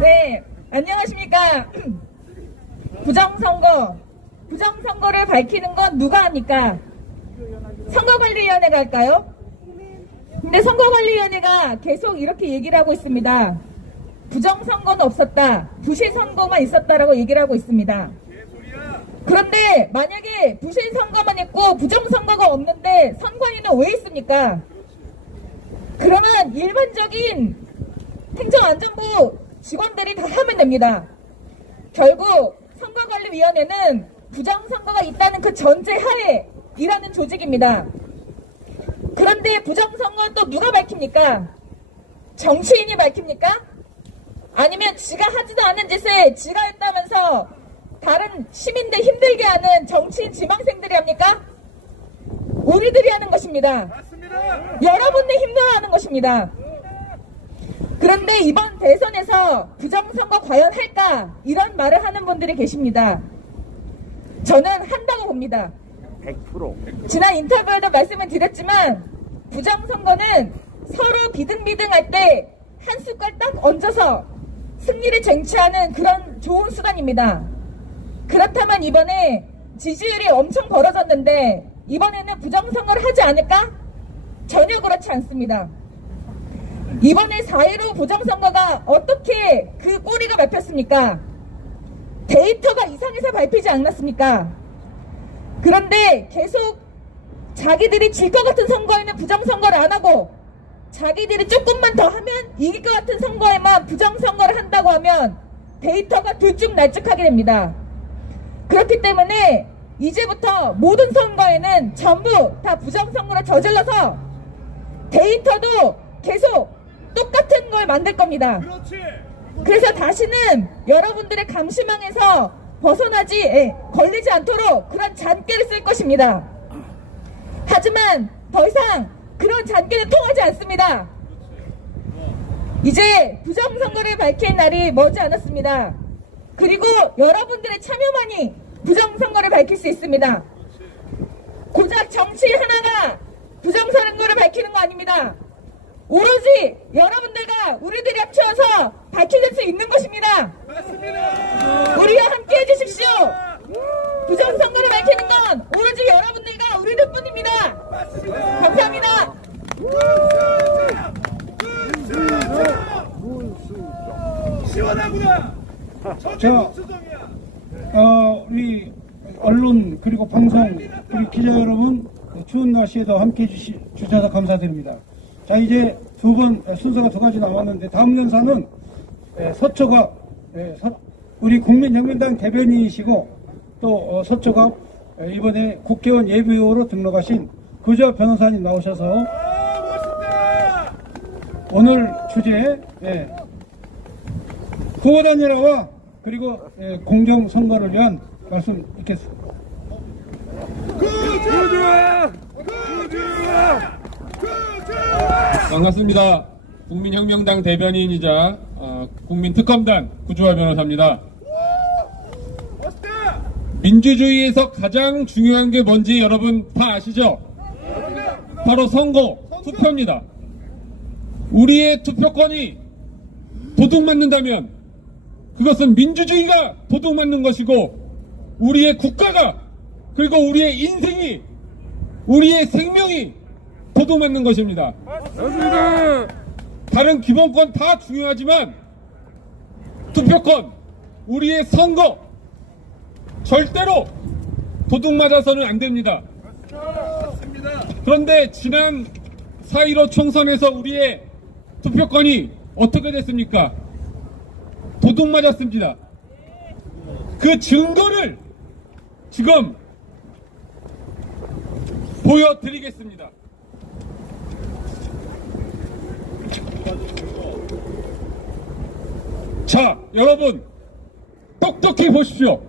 네, 안녕하십니까. 부정선거를 밝히는 건 누가 합니까? 선거관리위원회가 할까요? 근데 선거관리위원회가 계속 이렇게 얘기를 하고 있습니다. 부정선거는 없었다, 부실선거만 있었다라고 얘기를 하고 있습니다. 그런데 만약에 부실선거만 있고 부정선거가 없는데 선관위는 왜 있습니까? 그러면 일반적인 행정안전부 직원들이 다 하면 됩니다. 결국 선거관리위원회는 부정선거가 있다는 그 전제하에 일하는 조직입니다. 그런데 부정선거는 또 누가 밝힙니까? 정치인이 밝힙니까? 아니면 지가 하지도 않은 짓을 지가 했다면서 다른 시민들 힘들게 하는 정치인 지망생들이 합니까? 우리들이 하는 것입니다. 맞습니다. 여러분들 힘들어하는 것입니다. 그런데 이번 대선에서 부정선거 과연 할까? 이런 말을 하는 분들이 계십니다. 저는 한다고 봅니다. 100%. 지난 인터뷰에도 말씀을 드렸지만 부정선거는 서로 비등비등할 때 한 숟갈 딱 얹어서 승리를 쟁취하는 그런 좋은 수단입니다. 그렇다면 이번에 지지율이 엄청 벌어졌는데 이번에는 부정선거를 하지 않을까? 전혀 그렇지 않습니다. 이번에 4.15 부정선거가 어떻게 그 꼬리가 밟혔습니까? 데이터가 이상해서 밟히지 않았습니까? 그런데 계속 자기들이 질 것 같은 선거에는 부정선거를 안 하고 자기들이 조금만 더 하면 이길 것 같은 선거에만 부정선거를 한다고 하면 데이터가 들쭉날쭉하게 됩니다. 그렇기 때문에 이제부터 모든 선거에는 전부 다 부정선거를 저질러서 데이터도 계속 똑같은 걸 만들 겁니다. 그렇지. 그래서 다시는 여러분들의 감시망에서 걸리지 않도록 그런 잔꾀를 쓸 것입니다. 하지만 더 이상 그런 잔꾀는 통하지 않습니다. 이제 부정선거를 밝힐 날이 머지 않았습니다. 그리고 여러분들의 참여만이 부정선거를 밝힐 수 있습니다. 고작 정치 하나가 부정선거를 밝히는 거 아닙니다. 오로지 여러분들과 우리들이 합쳐서 밝힐 수 있는 것입니다. 맞습니다. 우리와 함께 해주십시오. 부정선거를 밝히는 건 오로지 여러분들과 우리들 뿐입니다. 맞습니다. 감사합니다. 시원하구나. 자, 우리 언론 그리고 방송 우리 기자 여러분 추운 날씨에도 함께 해주셔서 감사드립니다. 자, 이제 순서가 두 가지 남았는데 다음 연사는 서초갑 우리 국민혁명당 대변인이시고 또 서초갑 이번에 국회의원 예비후보로 등록하신 구자 변호사님 나오셔서 멋있다. 오늘 주제 후보 단일화와 그리고 공정선거를 위한 말씀 있겠습니다. 반갑습니다. 국민혁명당 대변인이자 국민특검단 구주화 변호사입니다. 민주주의에서 가장 중요한 게 뭔지 여러분 다 아시죠? 바로 선거, 투표입니다. 우리의 투표권이 도둑맞는다면 그것은 민주주의가 도둑맞는 것이고 우리의 국가가 그리고 우리의 인생이 우리의 생명이 도둑맞는 것입니다. 다른 기본권 다 중요하지만 투표권, 우리의 선거 절대로 도둑맞아서는 안 됩니다. 그런데 지난 4.15 총선에서 우리의 투표권이 어떻게 됐습니까? 도둑맞았습니다. 그 증거를 지금 보여드리겠습니다. 자, 여러분 똑똑히 보십시오.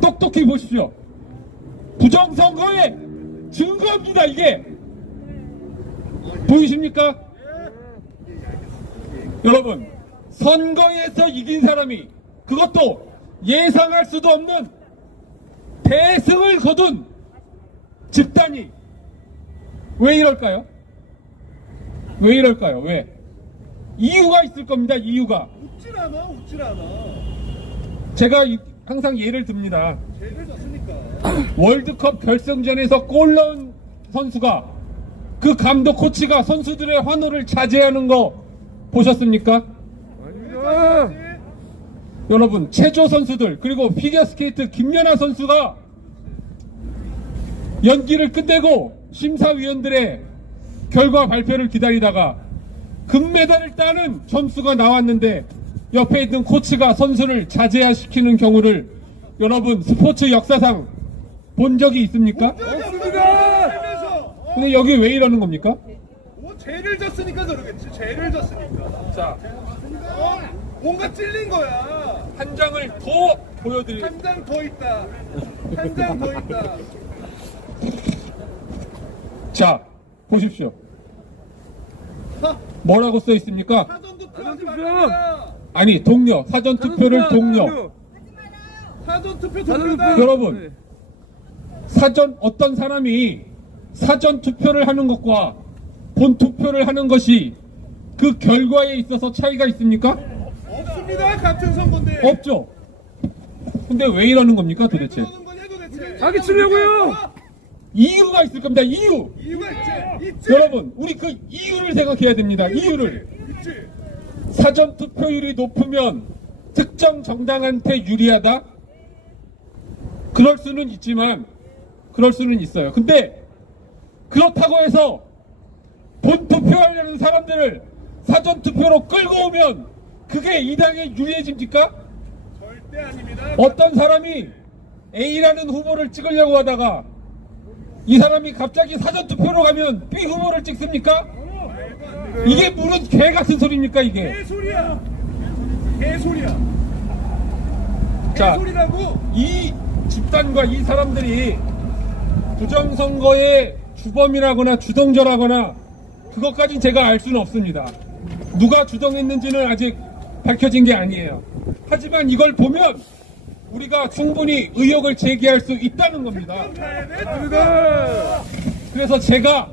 똑똑히 보십시오. 부정선거의 증거입니다. 이게 보이십니까? 여러분, 선거에서 이긴 사람이 그것도 예상할 수도 없는 대승을 거둔 집단이 왜 이럴까요? 왜 이럴까요? 왜? 이유가 있을 겁니다. 이유가. 웃질 않아. 제가 항상 예를 듭니다. 제일 졌으니까. 월드컵 결승전에서 골 넣은 선수가 그 감독 코치가 선수들의 환호를 자제하는 거 보셨습니까? 아닙니다. 여러분, 체조 선수들 그리고 피겨스케이트 김연아 선수가 연기를 끝내고 심사위원들의 결과 발표를 기다리다가 금메달을 따는 점수가 나왔는데 옆에 있는 코치가 선수를 자제시키는 경우를 여러분 스포츠 역사상 본 적이 있습니까? 없습니다. 근데 여기 왜 이러는 겁니까? 죄를 졌으니까 저러겠지. 죄를 졌으니까. 자, 뭔가 찔린 거야. 한 장을 더 보여드릴게요. 한 장 더 있다. 한 장 더 있다. 자, 보십시오. 뭐라고 써 있습니까? 사전투표 하지 말라. 아니, 동료. 사전투표를 동료. 사전투표 동료다. 여러분, 어떤 사람이 사전투표를 하는 것과 본투표를 하는 것이 그 결과에 있어서 차이가 있습니까? 없습니다. 같은 선거인데. 없죠. 근데 왜 이러는 겁니까 도대체? 자기 치려고요. 이유가 있을 겁니다. 이유. 이유가 있지. 여러분, 우리 그 이유를 생각해야 됩니다. 이유를. 있지. 사전투표율이 높으면 특정 정당한테 유리하다? 그럴 수는 있지만 그럴 수는 있어요. 근데 그렇다고 해서 본투표하려는 사람들을 사전투표로 끌고 오면 그게 이 당에 유리해집니까? 절대 아닙니다. 어떤 사람이 A라는 후보를 찍으려고 하다가 이 사람이 갑자기 사전투표로 가면 B 후보를 찍습니까? 이게 무슨 개 같은 소리입니까 이게? 개소리야. 개소리야. 자, 개소리라고. 이 집단과 이 사람들이 부정선거의 주범이라거나 주동자라거나 그것까진 제가 알 수는 없습니다. 누가 주동했는지는 아직 밝혀진 게 아니에요. 하지만 이걸 보면 우리가 충분히 의혹을 제기할 수 있다는 겁니다. 그래서 제가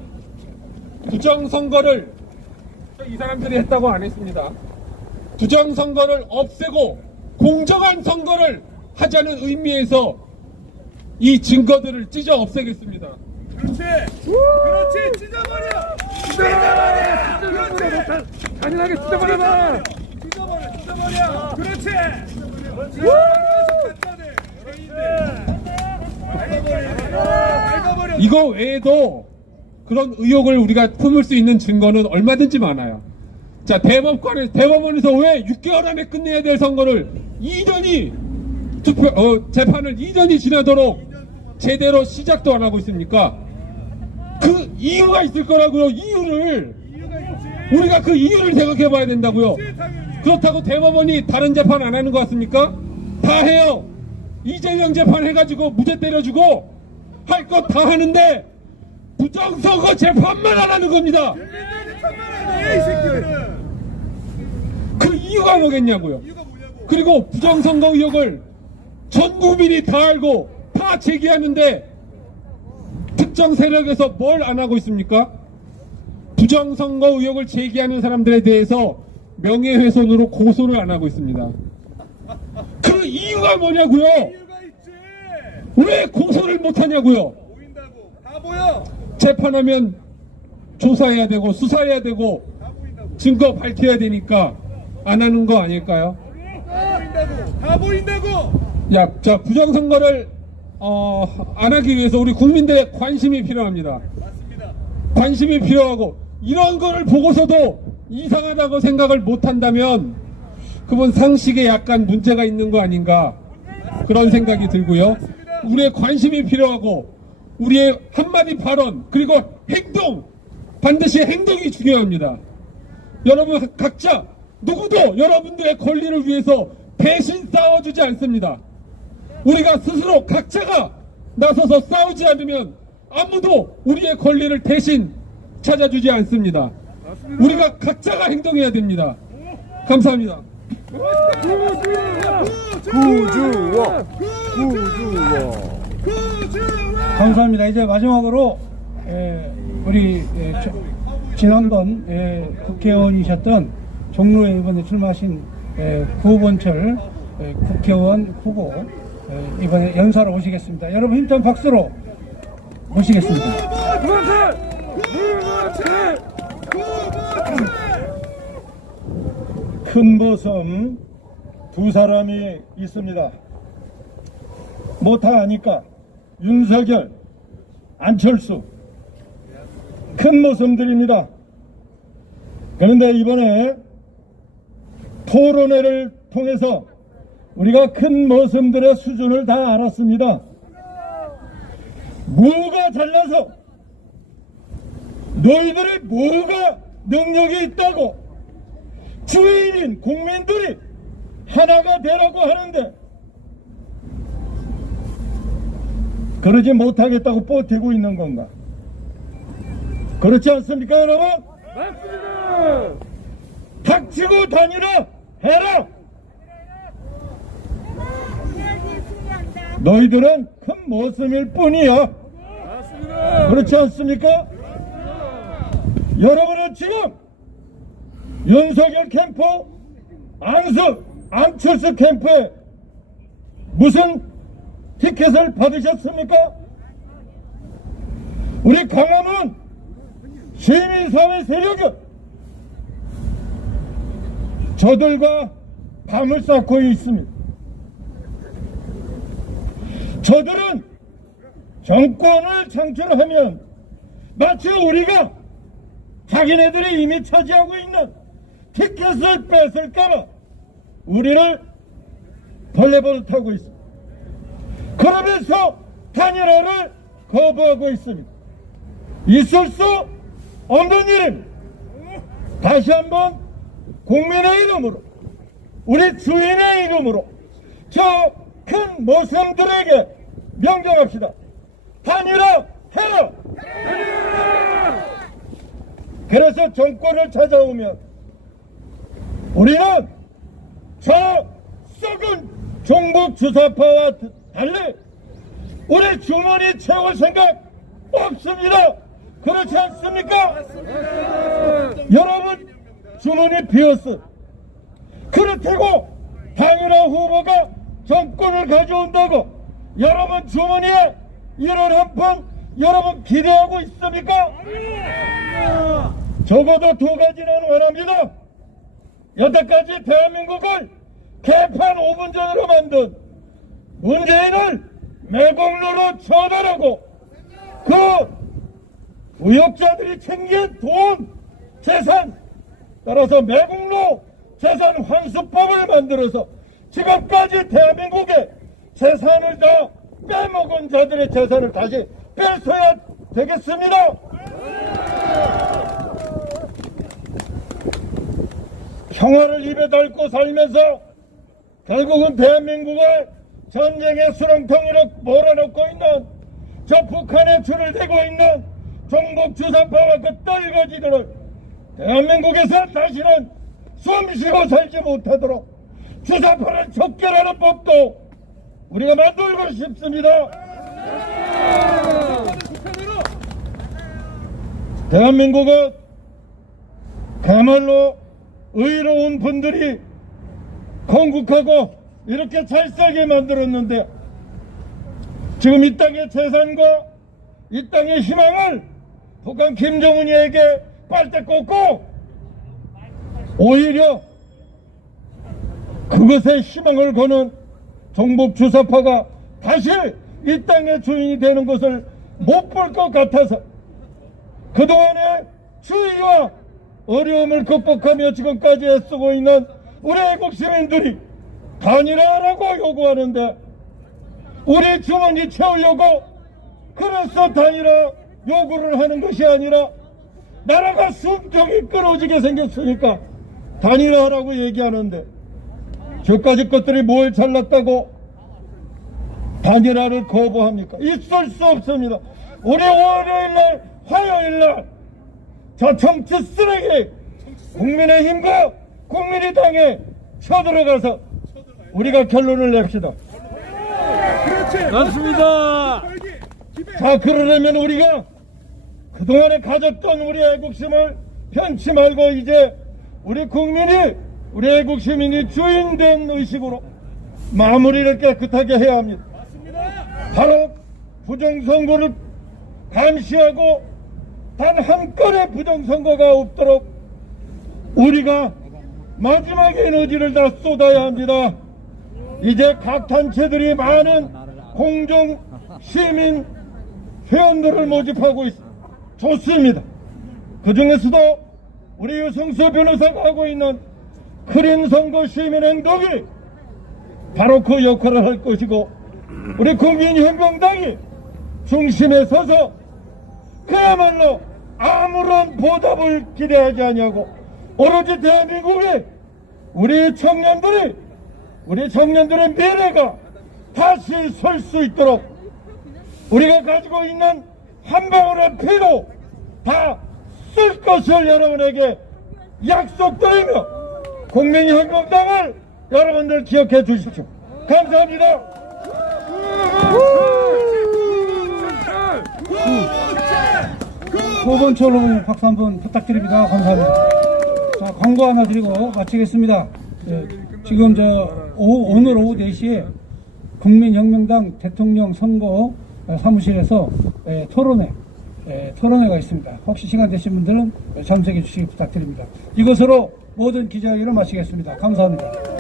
부정선거를 이 사람들이 했다고 안 했습니다. 부정선거를 없애고 공정한 선거를 하자는 의미에서 이 증거들을 찢어 없애겠습니다. 그렇지. 그렇지. 찢어버려. 찢어버려. 그렇지. 잔인하게 찢어버려봐. 찢어버려. 그렇지. 이거 외에도 그런 의혹을 우리가 품을 수 있는 증거는 얼마든지 많아요. 자, 대법원에서 왜 6개월 안에 끝내야 될 선거를 재판을 2년이 지나도록 제대로 시작도 안 하고 있습니까? 그 이유가 있을 거라고요. 우리가 그 이유를 생각해 봐야 된다고요. 그렇다고 대법원이 다른 재판 안 하는 것 같습니까? 다 해요. 이재명 재판 해가지고 무죄 때려주고 할 것 다 하는데 부정선거 재판만 안 하는 겁니다. 그 이유가 뭐겠냐고요. 그리고 부정선거 의혹을 전 국민이 다 알고 다 제기하는데 특정 세력에서 뭘 안 하고 있습니까? 부정선거 의혹을 제기하는 사람들에 대해서 명예훼손으로 고소를 안 하고 있습니다. 그 이유가 뭐냐고요? 왜 고소를 못하냐고요? 보인다고. 다 보여. 재판하면 조사해야 되고 수사해야 되고 증거 밝혀야 되니까 안 하는 거 아닐까요? 다 보인다고. 자, 부정선거를 안 하기 위해서 우리 국민들의 관심이 필요합니다. 맞습니다. 관심이 필요하고 이런 거를 보고서도 이상하다고 생각을 못한다면 그건 상식에 약간 문제가 있는 거 아닌가 그런 생각이 들고요. 우리의 관심이 필요하고 우리의 한마디 발언 그리고 행동 반드시 행동이 중요합니다. 여러분 각자 누구도 여러분들의 권리를 위해서 대신 싸워주지 않습니다. 우리가 스스로 각자가 나서서 싸우지 않으면 아무도 우리의 권리를 대신 찾아주지 않습니다. 우리가 각자가 행동해야 됩니다. 감사합니다. 구주워. 감사합니다. 이제 마지막으로 우리 지난번 국회의원이셨던 종로에 이번에 출마하신 구본철 국회의원 후보 이번에 연사로 오시겠습니다. 여러분 힘찬 박수로 모시겠습니다. 큰 보섬 두 사람이 있습니다. 뭐 다 아니까 윤석열, 안철수 큰 모섬들입니다. 그런데 이번에 토론회를 통해서 우리가 큰 모섬들의 수준을 다 알았습니다. 뭐가 잘나서 너희들이 뭐가 능력이 있다고 주인인 국민들이 하나가 되라고 하는데 그러지 못하겠다고 버티고 있는 건가? 그렇지 않습니까, 여러분? 맞습니다. 닥치고 다니라 해라. 너희들은 큰 모습일 뿐이야. 맞습니다. 그렇지 않습니까? 여러분은 지금 윤석열 캠프, 안철수 캠프에 무슨 티켓을 받으셨습니까? 우리 광화문 시민사회 세력은 저들과 밤을 쌓고 있습니다. 저들은 정권을 창출하면 마치 우리가 자기네들이 이미 차지하고 있는 티켓을 뺏을까봐 우리를 벌레버릇 하고 있습니다. 그러면서 단일화를 거부하고 있습니다. 있을 수 없는 일입니다. 다시 한번 국민의 이름으로, 우리 주인의 이름으로 저 큰 모성들에게 명령합시다. 단일화 해라! 그래서 정권을 찾아오면 우리는 저 썩은 종북 주사파와 달리 우리 주머니 채울 생각 없습니다. 그렇지 않습니까? 여러분 주머니 비었어. 그렇다고 단일화 후보가 정권을 가져온다고 여러분 주머니에 1원 한 푼 여러분 기대하고 있습니까? 적어도 두 가지는 원합니다. 여태까지 대한민국을 개판 5분 전으로 만든 문재인을 매국노로 처벌하고 그 의혹자들이 챙긴 돈, 재산, 따라서 매국노 재산 환수법을 만들어서 지금까지 대한민국의 재산을 다 빼먹은 자들의 재산을 다시 뺏어야 되겠습니다. 평화를 입에 달고 살면서 결국은 대한민국을 전쟁의 수렁텅이로 몰아넣고 있는 저 북한에 줄을 대고 있는 종북 주사파와 그 떨거지들을 대한민국에서 다시는 숨쉬고 살지 못하도록 주사파를 척결하는 법도 우리가 만들고 싶습니다. 대한민국은 그야말로 의로운 분들이 건국하고 이렇게 잘 살게 만들었는데 지금 이 땅의 재산과 이 땅의 희망을 북한 김정은이에게 빨대 꽂고 오히려 그것에 희망을 거는 종북 주사파가 다시 이 땅의 주인이 되는 것을 못 볼 것 같아서 그동안의 추위와 어려움을 극복하며 지금까지 애쓰고 있는 우리 애국 시민들이 단일화라고 요구하는데 우리 주머니 채우려고 그래서 단일화 요구를 하는 것이 아니라 나라가 숨통이 끊어지게 생겼으니까 단일화라고 얘기하는데 저까지 것들이 뭘 잘났다고 단일화를 거부합니까? 있을 수 없습니다. 우리 월요일날 화요일날 저 정치 쓰레기 국민의힘과 국민의당에 쳐들어가서 우리가 결론을 냅시다. 맞습니다. 자, 그러려면 우리가 그동안에 가졌던 우리 애국심을 편치 말고 이제 우리 국민이 우리 애국시민이 주인된 의식으로 마무리를 깨끗하게 해야 합니다. 바로 부정선거를 감시하고 단 한 건의 부정선거가 없도록 우리가 마지막 에너지를 다 쏟아야 합니다. 이제 각 단체들이 많은 공정 시민 회원들을 모집하고 있습니다. 좋습니다. 그 중에서도 우리 유승수 변호사가 하고 있는 크린 선거 시민 행동이 바로 그 역할을 할 것이고 우리 국민혁명당이 중심에 서서 그야말로 아무런 보답을 기대하지 아니하고 오로지 대한민국에 우리 청년들의 미래가 다시 설 수 있도록 우리가 가지고 있는 한 방울의 피도 다 쓸 것을 여러분에게 약속드리며 국민혁명당을 여러분들 기억해 주십시오. 감사합니다. 후보처럼 박수 한번 부탁드립니다. 감사합니다. 자, 광고 하나 드리고 마치겠습니다. 지금 오늘 오후 4시에 국민혁명당 대통령 선거 사무실에서 토론회가 있습니다. 혹시 시간 되신 분들은 참석해 주시기 부탁드립니다. 이것으로 모든 기자회견을 마치겠습니다. 감사합니다.